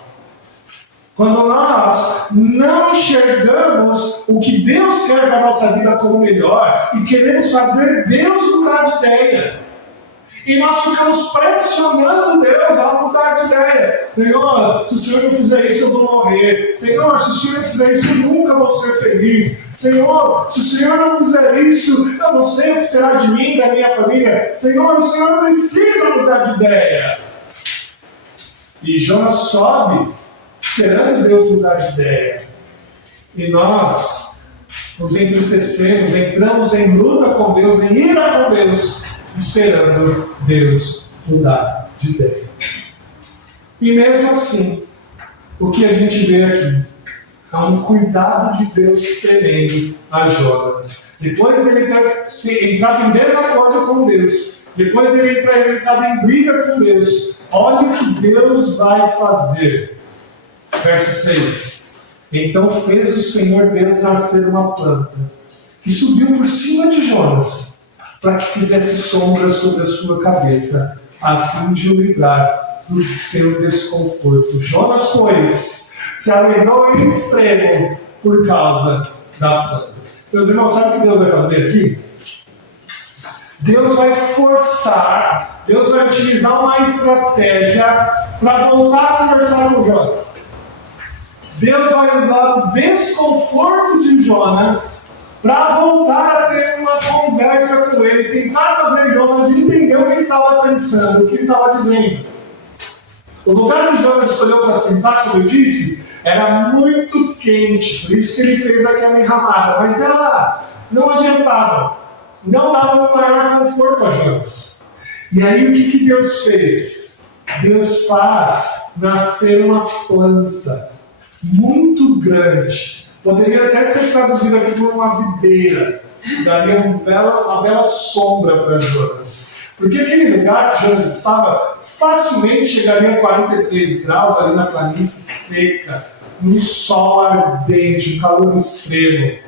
Quando nós não enxergamos o que Deus quer para a nossa vida como melhor e queremos fazer Deus mudar de ideia. E nós ficamos pressionando Deus a mudar de ideia. Senhor, se o Senhor não fizer isso, eu vou morrer. Senhor, se o Senhor não fizer isso, eu nunca vou ser feliz. Senhor, se o Senhor não fizer isso, eu não sei o que será de mim, da minha família. Senhor, o Senhor precisa mudar de ideia. E Jonas sobe, esperando Deus mudar de ideia. E nós nos entristecemos, entramos em luta com Deus, em ira com Deus, esperando Deus mudar de ideia. E mesmo assim, o que a gente vê aqui é um cuidado de Deus tremendo a Jonas. Depois dele ter entrado em desacordo com Deus, depois dele ter entrado em briga com Deus, olha o que Deus vai fazer. Verso 6. Então fez o Senhor Deus nascer uma planta, que subiu por cima de Jonas, para que fizesse sombra sobre a sua cabeça, a fim de o livrar do seu desconforto. Jonas, pois, se alegrou em extremo por causa da planta. Meus irmãos, sabe o que Deus vai fazer aqui? Deus vai forçar, Deus vai utilizar uma estratégia para voltar a conversar com Jonas. Deus vai usar o desconforto de Jonas para voltar a ter uma conversa com ele, tentar fazer Jonas entender o que ele estava pensando, o que ele estava dizendo. O lugar que Jonas escolheu para sentar, como eu disse, era muito quente, por isso que ele fez aquela enramada, mas ela não adiantava, não dava um maior conforto a Jonas. E aí o que Deus fez? Deus faz nascer uma planta muito grande. Poderia até ser traduzido aqui por uma videira, que daria uma bela sombra para Jonas. Porque aquele lugar que Jonas estava facilmente chegaria a 43 graus ali na planície seca, num sol ardente, um calor extremo.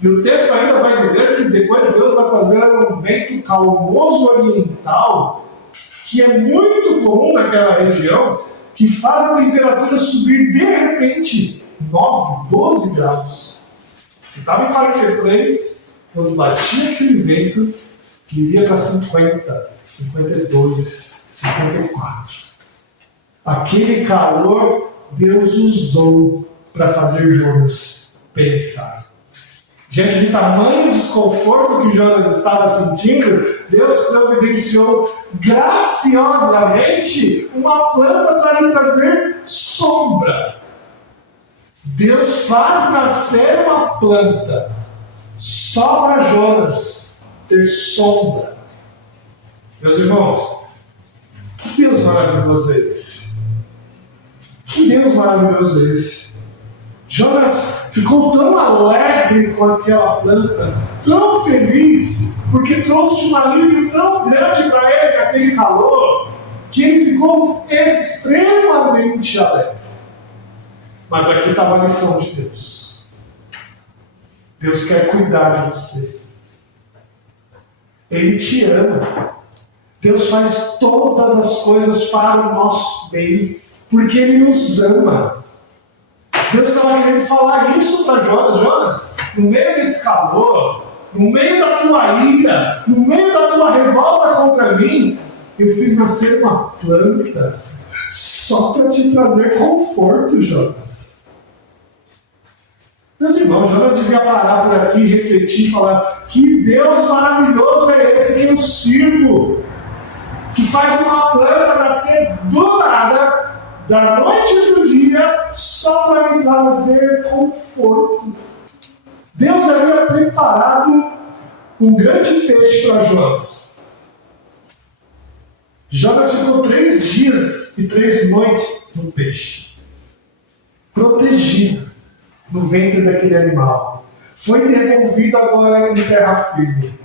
E o texto ainda vai dizer que depois Deus vai fazer um vento calmoso oriental, que é muito comum naquela região, que faz a temperatura subir de repente 9, 12 graus. Se estava em 43, quando batia aquele vento, iria para 50, 52, 54. Aquele calor Deus usou para fazer Jonas pensar. Diante de tamanho desconforto que Jonas estava sentindo, Deus providenciou graciosamente uma planta para lhe trazer sombra. Deus faz nascer uma planta só para Jonas ter sombra. Meus irmãos, que Deus maravilhoso é esse? Que Deus maravilhoso é esse? Jonas ficou tão alegre com aquela planta, tão feliz, porque trouxe um alívio tão grande para ele, aquele calor, que ele ficou extremamente alegre. Mas aqui estava a lição de Deus. Deus quer cuidar de você. Ele te ama. Deus faz todas as coisas para o nosso bem, porque Ele nos ama. Deus estava querendo falar isso para Jonas. Jonas, no meio desse calor, no meio da tua ira, no meio da tua revolta contra mim, eu fiz nascer uma planta só para te trazer conforto, Jonas. Meus irmãos, Jonas devia parar por aqui, refletir e falar: que Deus maravilhoso é esse que eu sirvo, que faz uma planta nascer do nada, da noite para o dia, só para me trazer conforto. Deus havia preparado um grande peixe para Jonas. Jonas ficou 3 dias e 3 noites no peixe, protegido no ventre daquele animal. Foi devolvido agora em terra firme.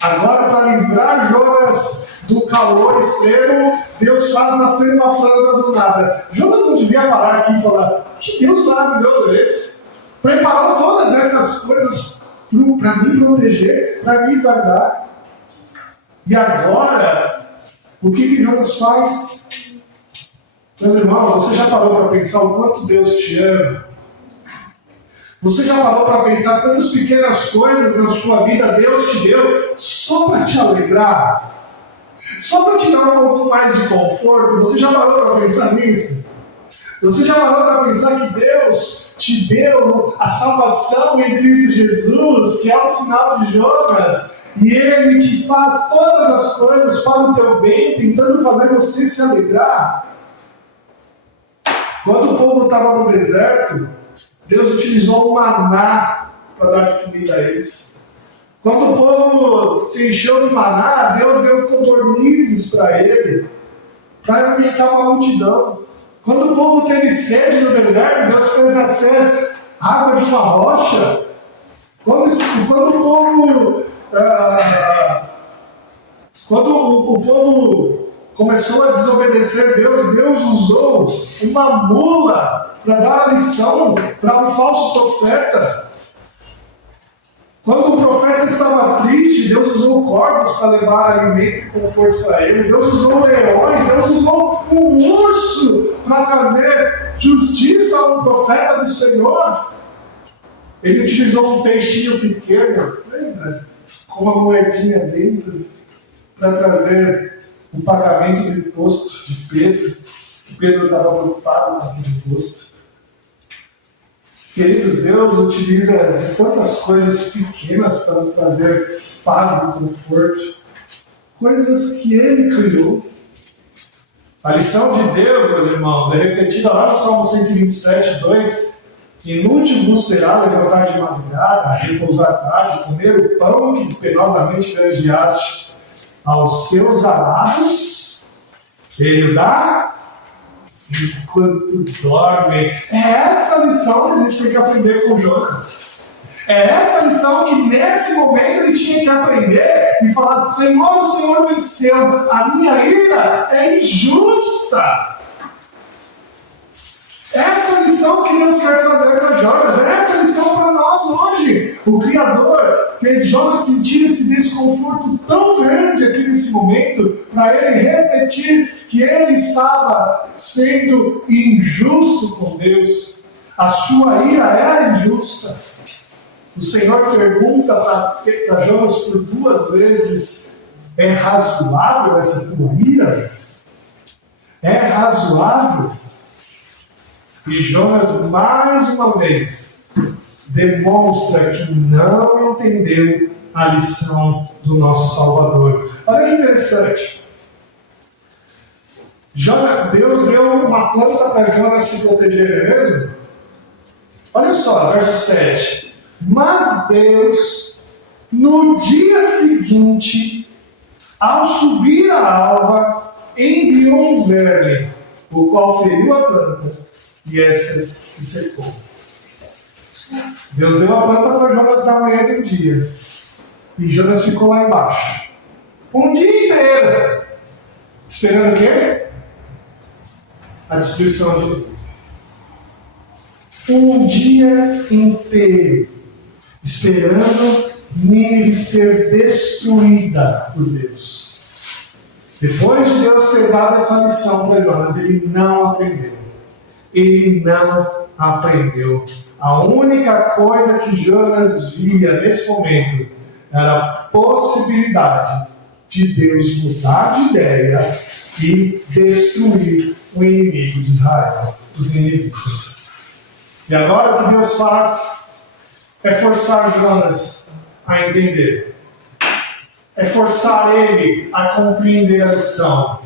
Agora, para livrar Jonas do calor extremo, Deus faz nascer uma planta do nada. Jonas não devia parar aqui e falar: que Deus maravilhoso é esse? Preparou todas essas coisas para me proteger, para me guardar. E agora, o que Jonas faz? Meus irmãos, você já parou para pensar o quanto Deus te ama? Você já parou para pensar quantas pequenas coisas na sua vida Deus te deu só para te alegrar? Só para te dar um pouco mais de conforto? Você já parou para pensar nisso? Você já parou para pensar que Deus te deu a salvação em Cristo Jesus, que é o sinal de Jonas, e Ele te faz todas as coisas para o teu bem, tentando fazer você se alegrar? Quando o povo estava no deserto, Deus utilizou o maná para dar de comida a eles. Quando o povo se encheu de maná, Deus deu codornizes para ele, para alimentar uma multidão. Quando o povo teve sede no deserto, Deus fez nascer água de uma rocha. Quando o povo começou a desobedecer Deus, Deus usou uma mula para dar a lição para um falso profeta. Quando o profeta estava triste, Deus usou corvos para levar alimento e conforto para ele. Deus usou leões, Deus usou um urso para trazer justiça a um profeta do Senhor. Ele utilizou um peixinho pequeno, lembra? Com uma moedinha dentro, para trazer o pagamento do imposto de Pedro, que Pedro estava preocupado com aquele imposto. Queridos, Deus utiliza de tantas coisas pequenas para trazer paz e conforto, coisas que Ele criou. A lição de Deus, meus irmãos, é refletida lá no Salmo 127, 2. Inútil vos será levantar de madrugada, repousar tarde, comer o pão que penosamente granjeaste. Aos seus amados, Ele dá enquanto dorme. É essa lição que a gente tem que aprender com Jonas. É essa lição que nesse momento ele tinha que aprender e falar: Senhor, o Senhor venceu, a minha ira é injusta. Essa lição que Deus quer trazer para Jonas, essa lição para nós hoje. O Criador fez Jonas sentir esse desconforto tão grande aqui nesse momento, para ele refletir que ele estava sendo injusto com Deus. A sua ira era injusta. O Senhor pergunta para Jonas por 2 vezes: é razoável essa tua ira? É razoável? E Jonas, mais uma vez, demonstra que não entendeu a lição do nosso Salvador. Olha que interessante. Deus deu uma planta para Jonas se proteger, não é mesmo? Olha só, verso 7. Mas Deus, no dia seguinte, ao subir a alva, enviou um verme, o qual feriu a planta, e esta se secou. Deus deu a planta para Jonas na manhã de um dia. E Jonas ficou lá embaixo. Um dia inteiro. Esperando o quê? A destruição de Deus. Um dia inteiro. Esperando Nínive ser destruída por Deus. Depois de Deus ter dado essa lição para Jonas, ele não aprendeu. Ele não aprendeu. A única coisa que Jonas via nesse momento era a possibilidade de Deus mudar de ideia e destruir o inimigo de Israel, os ninivitas. E agora o que Deus faz é forçar Jonas a entender. É forçar ele a compreender a lição.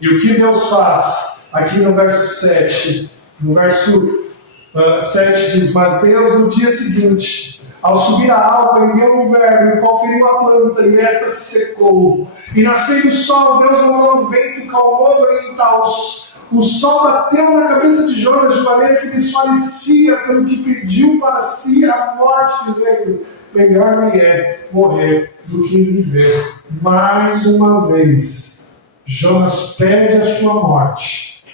E o que Deus faz aqui no verso 7, no verso 7 diz: mas Deus no dia seguinte, ao subir a alva, enviou um verme, o qual feriu a planta, e esta se secou. E nasceu o sol, Deus mandou um vento calmoso oriental. O sol bateu na cabeça de Jonas de maneira que desfalecia, pelo que pediu para si a morte, dizendo: melhor me é morrer do que viver. Mais uma vez, Jonas pede a sua morte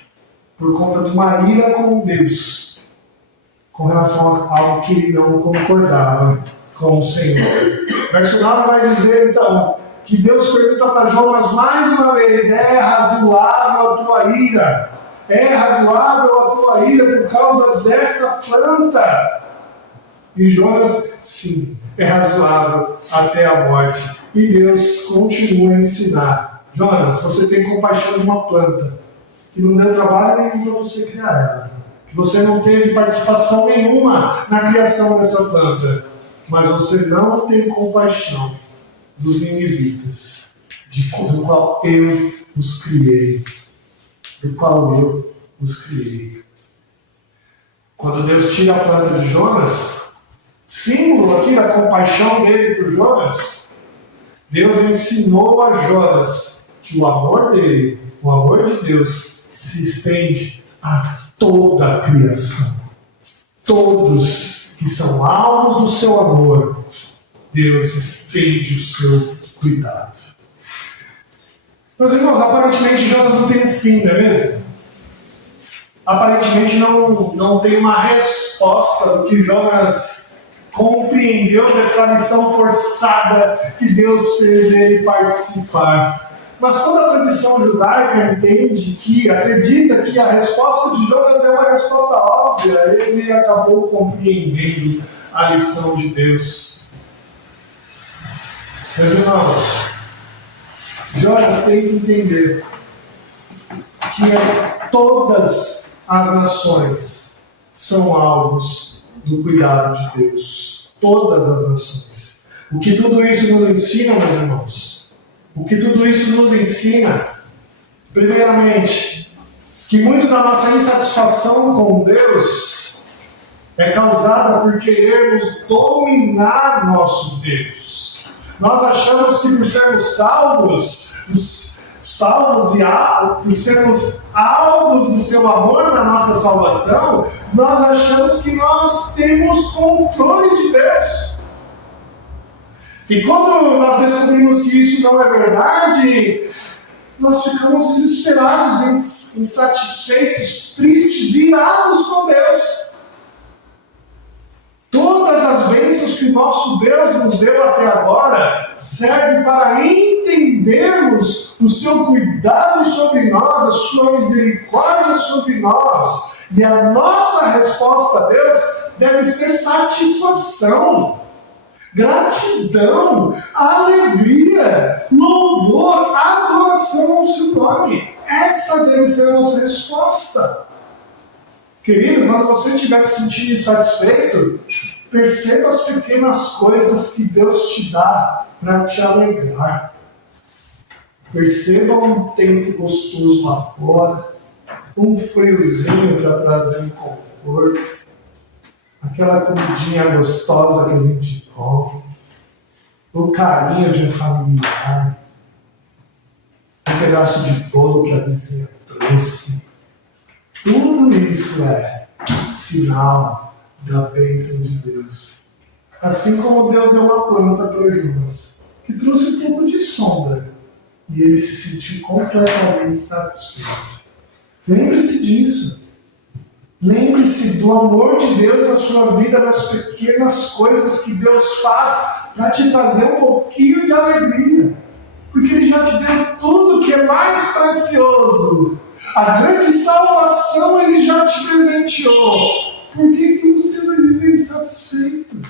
por conta de uma ira com Deus, com relação a algo que ele não concordava com o Senhor. Verso 9 vai dizer então que Deus pergunta para Jonas mais uma vez: é razoável a tua ira? É razoável a tua ira por causa dessa planta? E Jonas, sim, é razoável até a morte. E Deus continua a ensinar: Jonas, você tem compaixão de uma planta que não deu trabalho nenhum para você criar ela, que você não teve participação nenhuma na criação dessa planta, mas você não tem compaixão dos ninivitas, do qual eu os criei. Do qual eu os criei. Quando Deus tira a planta de Jonas, símbolo aqui da compaixão dele por Jonas, Deus ensinou a Jonas que o amor dele, o amor de Deus, se estende a toda a criação. Todos que são alvos do seu amor, Deus estende o seu cuidado. Meus irmãos, aparentemente Jonas não tem um fim, não é mesmo? Aparentemente não tem uma resposta do que Jonas compreendeu dessa lição forçada que Deus fez ele participar. Mas toda a tradição judaica acredita que a resposta de Jonas é uma resposta óbvia. Ele acabou compreendendo a lição de Deus. Meus irmãos, Jonas tem que entender que todas as nações são alvos do cuidado de Deus. Todas as nações. O que tudo isso nos ensina, meus irmãos? O que tudo isso nos ensina? Primeiramente, que muito da nossa insatisfação com Deus é causada por querermos dominar nosso Deus. Nós achamos que por sermos salvos e por sermos alvos do seu amor na nossa salvação, nós achamos que nós temos controle de Deus. E quando nós descobrimos que isso não é verdade, nós ficamos desesperados, insatisfeitos, tristes, irados com Deus. Todas as bênçãos que o nosso Deus nos deu até agora servem para entendermos o seu cuidado sobre nós, a sua misericórdia sobre nós. E a nossa resposta a Deus deve ser satisfação, gratidão, alegria, louvor, adoração ao seu nome. Essa deve ser a nossa resposta. Querido, quando você estiver se sentindo insatisfeito, perceba as pequenas coisas que Deus te dá para te alegrar. Perceba um tempo gostoso lá fora, um friozinho para trazer um conforto, aquela comidinha gostosa que a gente come, o carinho de um familiar, um pedaço de bolo que a vizinha trouxe. Tudo isso é sinal da bênção de Deus. Assim como Deus deu uma planta para Jonas, que trouxe um pouco de sombra, e ele se sentiu completamente satisfeito. Lembre-se disso. Lembre-se do amor de Deus na sua vida, nas pequenas coisas que Deus faz para te trazer um pouquinho de alegria. Porque Ele já te deu tudo que é mais precioso. A grande salvação Ele já te presenteou. Por que você vai viver insatisfeito?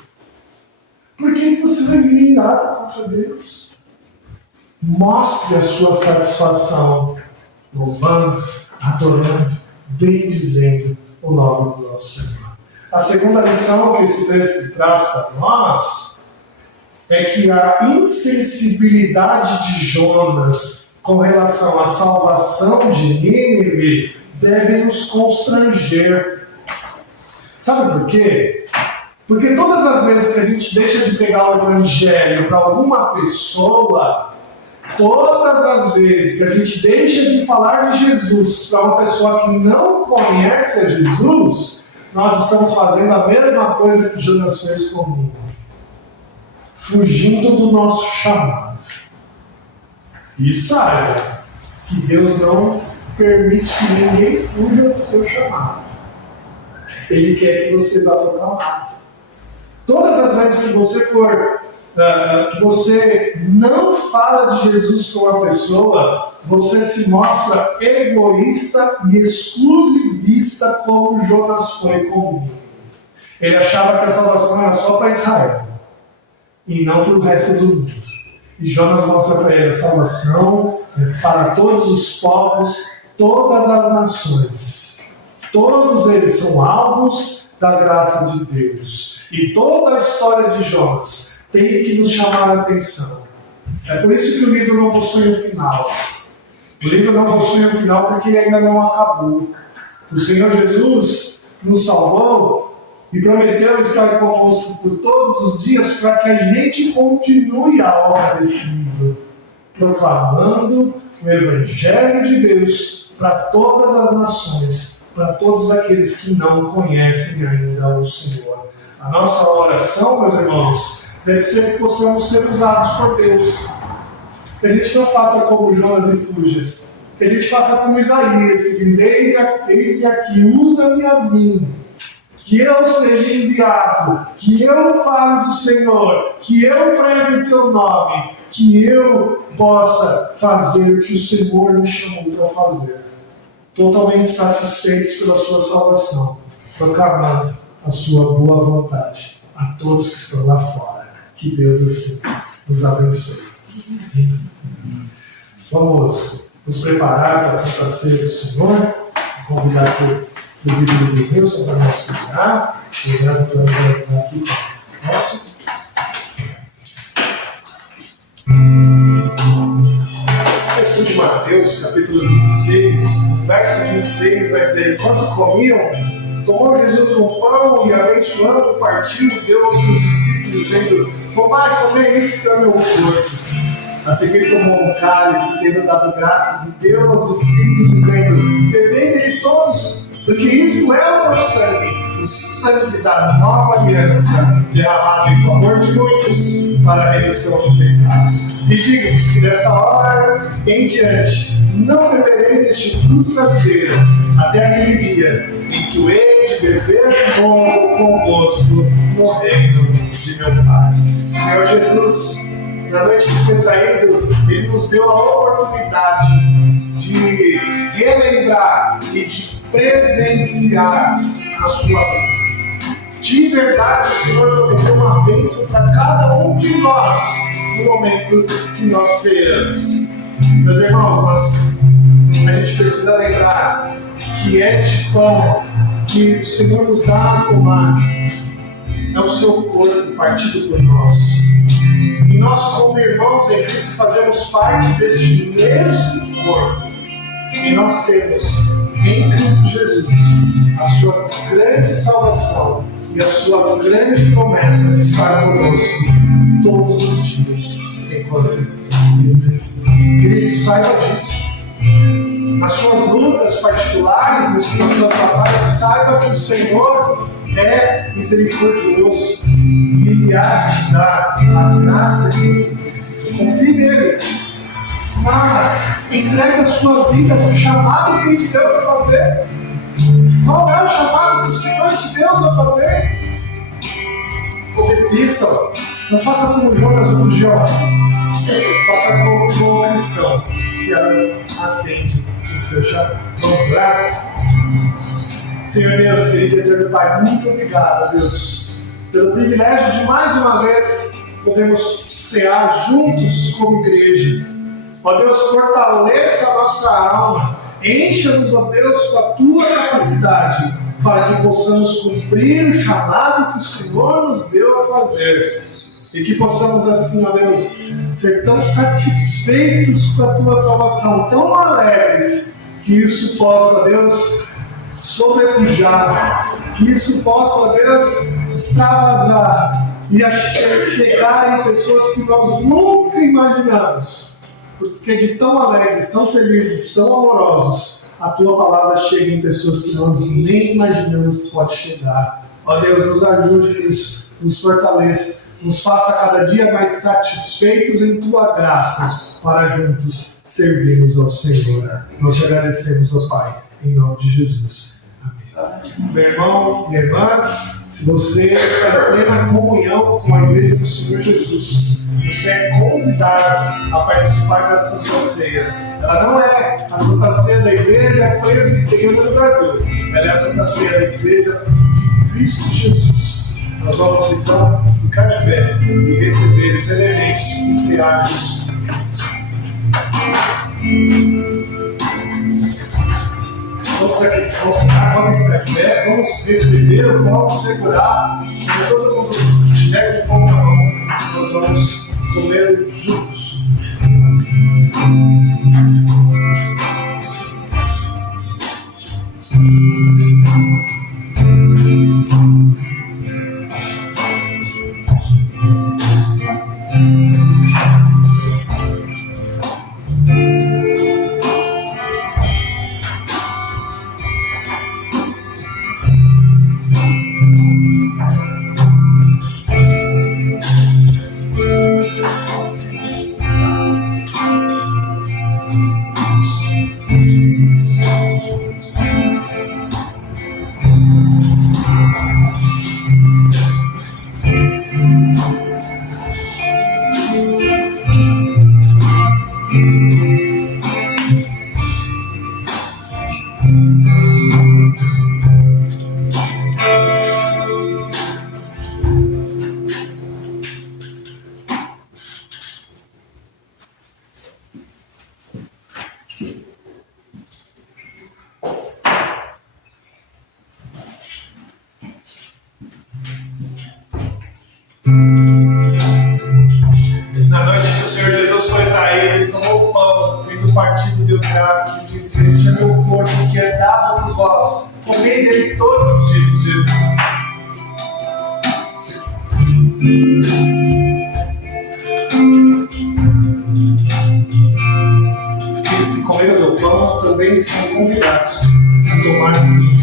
Por que você vai viver irado contra Deus? Mostre a sua satisfação, louvando, adorando, bendizendo o nome do nosso Senhor. A segunda lição que esse texto traz para nós é que a insensibilidade de Jonas com relação à salvação de Nínive deve nos constranger. Sabe por quê? Porque todas as vezes que a gente deixa de pegar o Evangelho para alguma pessoa, todas as vezes que a gente deixa de falar de Jesus para uma pessoa que não conhece a Jesus, nós estamos fazendo a mesma coisa que Jonas fez comigo. Fugindo do nosso chamado. E saiba que Deus não permite que ninguém fuja do seu chamado. Ele quer que você vá para o chamado. Todas as vezes que você for, que você não fala de Jesus com uma pessoa, você se mostra egoísta e exclusivista como Jonas foi comigo. Ele achava que a salvação era só para Israel e não para o resto do mundo. E Jonas mostra para ele a salvação para todos os povos, todas as nações. Todos eles são alvos da graça de Deus. E toda a história de Jonas tem que nos chamar a atenção. É por isso que o livro não possui um final. O livro não possui um final porque ele ainda não acabou. O Senhor Jesus nos salvou e prometeu estar conosco por todos os dias para que a gente continue a obra desse livro, proclamando o Evangelho de Deus para todas as nações, para todos aqueles que não conhecem ainda o Senhor. A nossa oração, meus irmãos, deve ser que possamos ser usados por Deus. Que a gente não faça como Jonas e fuja. Que a gente faça como Isaías, que diz: eis-me aqui, usa-me a mim. Que eu seja enviado, que eu fale do Senhor, que eu pregue o teu nome, que eu possa fazer o que o Senhor me chamou para fazer. Totalmente satisfeitos pela sua salvação, proclamando a sua boa vontade a todos que estão lá fora. Que Deus assim nos abençoe. Vamos nos preparar para a Santa Ceia do Senhor. Vou convidar aqui o vídeo do Nilson para nos segurar. Lembrando que eu vou estar aqui com o nosso. Texto de Mateus, capítulo 26, verso 26, vai dizer: enquanto comiam, tomou Jesus um pão e, abençoando, partiu, deu aos seus discípulos, dizendo: tomai, comei, isso que é meu corpo. A seguir tomou um cálice, tendo dado graças, e deu aos discípulos, dizendo: bebei dele todos, porque isto é o meu sangue, o sangue da nova aliança, derramado em favor de muitos, para a remissão de pecados. E digo-vos que desta hora em diante não beberei deste fruto da videira, até aquele dia em que o hei de beber de novo convosco no reino de meu Pai. Senhor Jesus, na noite que foi traído, Ele nos deu a oportunidade de relembrar e de presenciar a sua bênção. De verdade, o Senhor prometeu uma bênção para cada um de nós no momento que nós ceamos. Meus irmãos, a gente precisa lembrar que este pão que o Senhor nos dá a tomar é o seu corpo partido por nós. E nós, como irmãos em Cristo, fazemos parte deste mesmo corpo. E nós temos em Cristo Jesus a sua grande salvação e a sua grande promessa de estar conosco todos os dias enquanto vive. Querido, saiba disso. Nas suas lutas particulares, nas suas batalhas, saiba que o Senhor é misericordioso e Ele há de te dar a graça que você precisa. Confie nele. Mas entregue a sua vida no chamado que Ele te deu para fazer. Qual é o chamado que o Senhor te deu a fazer? Obedeça. Não faça como Jonas fugiu. faça como cristão que atende o seu chamado. Vamos orar? Senhor Deus, querido eterno Pai, muito obrigado, Deus, pelo privilégio de mais uma vez podermos cear juntos como igreja. Ó Deus, fortaleça a nossa alma, encha-nos, ó Deus, com a tua capacidade, para que possamos cumprir o chamado que o Senhor nos deu a fazer. E que possamos assim, ó Deus, ser tão satisfeitos com a tua salvação, tão alegres, que isso possa, ó Deus, sobrepujar, que isso possa, ó Deus, extravasar e chegar em pessoas que nós nunca imaginamos, porque de tão alegres, tão felizes, tão amorosos, a tua palavra chega em pessoas que nós nem imaginamos que pode chegar. Ó Deus, nos ajude nisso, nos fortaleça, nos faça cada dia mais satisfeitos em tua graça, para juntos servirmos ao Senhor. Nós te agradecemos, ó Pai, em nome de Jesus. Amém. Meu irmão, minha irmã, se você está em plena comunhão com a Igreja do Senhor Jesus, você é convidado a participar da Santa Ceia. Ela não é a Santa Ceia da Igreja Presbiteriana do Brasil. Ela é a Santa Ceia da Igreja de Cristo Jesus. Nós vamos então ficar de pé e receber os elementos e cearmos juntos. Todos aqueles que vão cear podem ficar de pé, vamos receber, vamos segurar. Quando todo mundo estiver com fome na mão, nós vamos comer juntos. Na noite que o Senhor Jesus foi traído, ele tomou o pão, tendo partido, deu graças e disse: este é meu corpo que é dado por vós, comei dele todos, disse Jesus. Aqueles que comeram do pão também são convidados a tomar vinho.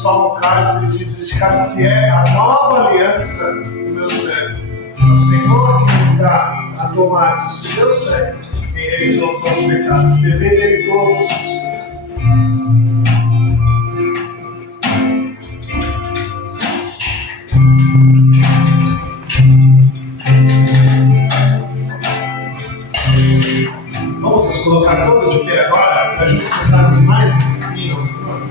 Toma o cálice e diz: este cálice é a nova aliança do meu Senhor que nos dá a tomar do seu sangue em remissão dos nossos pecados. Beber dele todos os nossos pecados. Vamos nos colocar todos de pé agora para a gente cantarmos mais um pouquinho ao Senhor.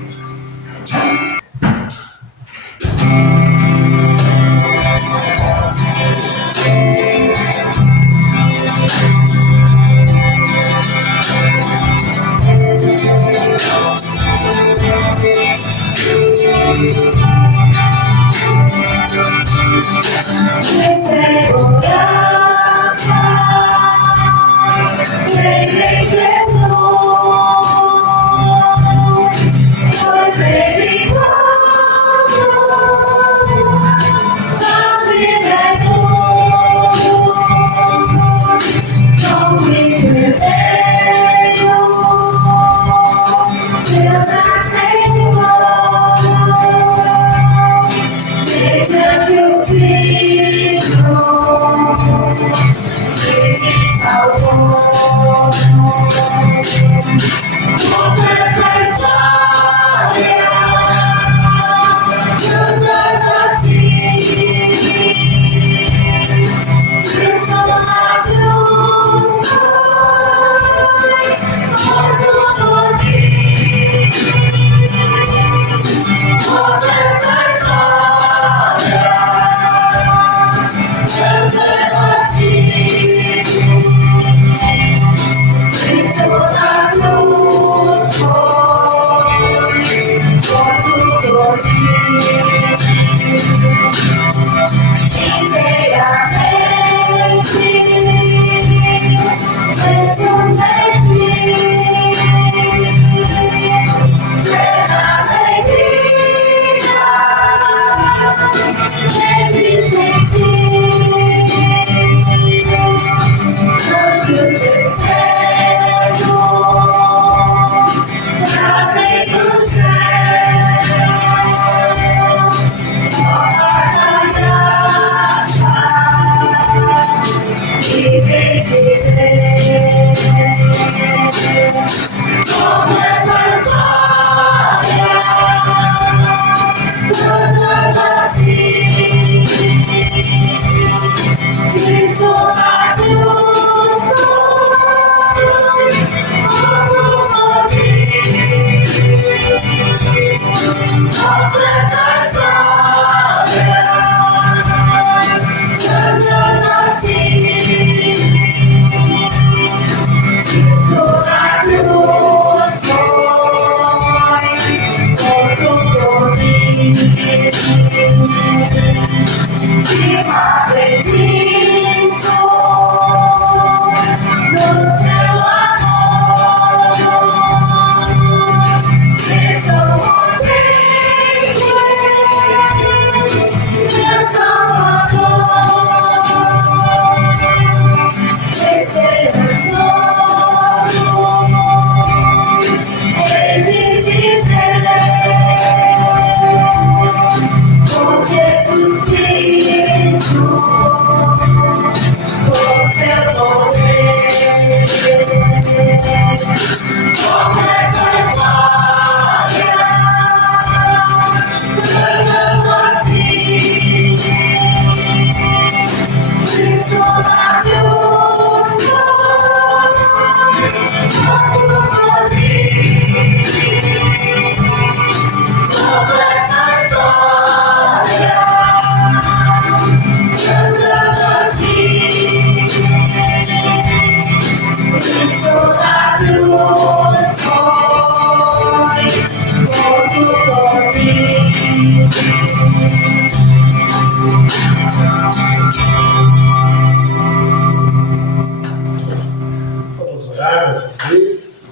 Vamos orar mais uma vez.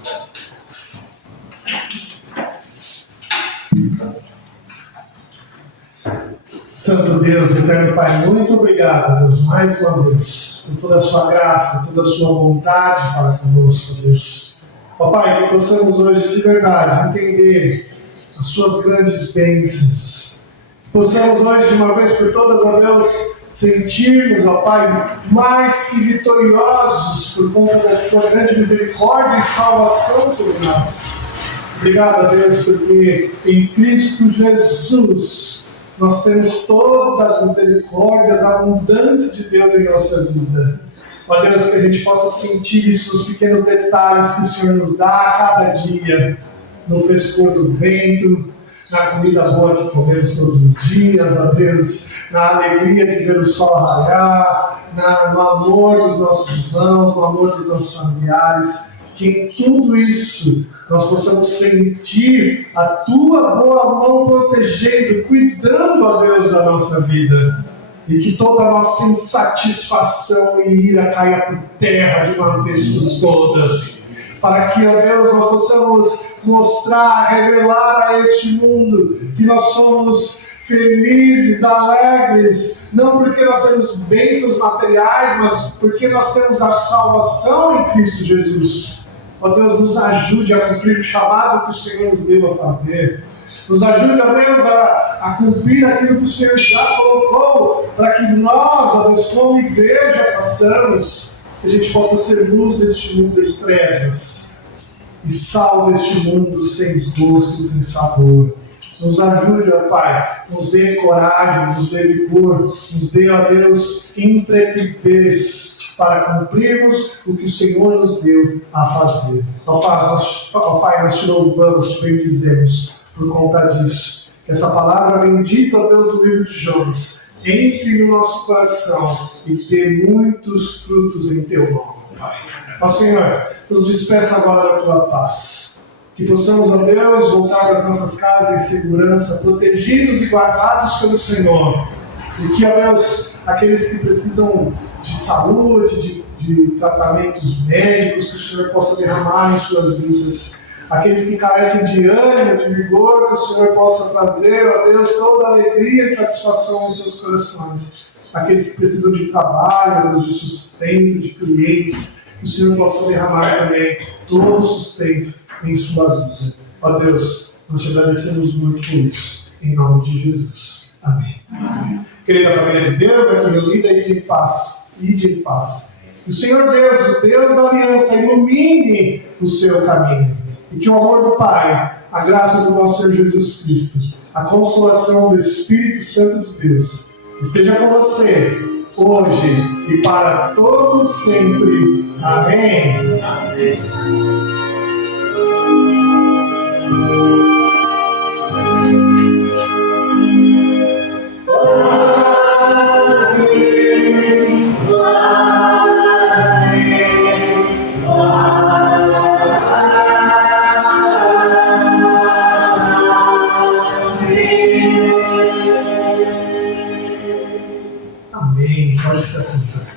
Santo Deus, eterno Pai, muito obrigado, Deus, mais uma vez, por toda a sua graça, toda a sua vontade para conosco, Deus. Ó Pai, que possamos hoje de verdade entender as suas grandes bênçãos. Que possamos hoje, de uma vez por todas, ó Deus, sentirmos, ó Pai, mais que vitoriosos por conta da tua grande misericórdia e salvação sobre nós. Obrigado a Deus, porque em Cristo Jesus nós temos todas as misericórdias abundantes de Deus em nossa vida. Ó Deus, que a gente possa sentir isso nos pequenos detalhes que o Senhor nos dá a cada dia, no frescor do vento, na comida boa que comemos todos os dias, ó Deus, na alegria de ver o sol raiar, no amor dos nossos irmãos, no amor dos nossos familiares, que em tudo isso nós possamos sentir a tua boa mão protegendo, cuidando, ó Deus, da nossa vida. E que toda a nossa insatisfação e ira caia por terra de uma vez por todas. Para que, ó Deus, nós possamos mostrar, revelar a este mundo que nós somos felizes, alegres, não porque nós temos bênçãos materiais, mas porque nós temos a salvação em Cristo Jesus. Ó Deus, nos ajude a cumprir o chamado que o Senhor nos deu a fazer. Nos ajude, ó Deus, a cumprir aquilo que o Senhor já colocou, para que nós, ó Deus, como igreja, façamos, que a gente possa ser luz deste mundo em trevas e sal deste mundo sem gosto e sem sabor. Nos ajude, ó Pai, nos dê coragem, nos dê vigor, nos dê, ó Deus, intrepidez para cumprirmos o que o Senhor nos deu a fazer. Ó Pai, nós te louvamos, te bendizemos por conta disso. Que essa palavra bendita, ó Deus, do livro de Jonas, entre no nosso coração e dê muitos frutos em teu nome, Pai. Ó Senhor, nos despeça agora da tua paz. Que possamos, ó Deus, voltar às nossas casas em segurança, protegidos e guardados pelo Senhor. E que, ó Deus, aqueles que precisam de saúde, de tratamentos médicos, que o Senhor possa derramar em suas vidas. Aqueles que carecem de ânimo, de vigor, que o Senhor possa trazer, ó Deus, toda alegria e satisfação em seus corações. Aqueles que precisam de trabalho, Deus, de sustento, de clientes, que o Senhor possa derramar também todo o sustento em sua vida. Ó Deus, nós te agradecemos muito por isso, em nome de Jesus. Amém. Amém. Querida família de Deus, aqui reunida, ide em paz, ide em paz. O Senhor Deus, o Deus da aliança, ilumine o seu caminho. E que o amor do Pai, a graça do nosso Senhor Jesus Cristo, a consolação do Espírito Santo de Deus, esteja com você, hoje e para todos sempre. Amém. Amém. Amém. Pode se assentar.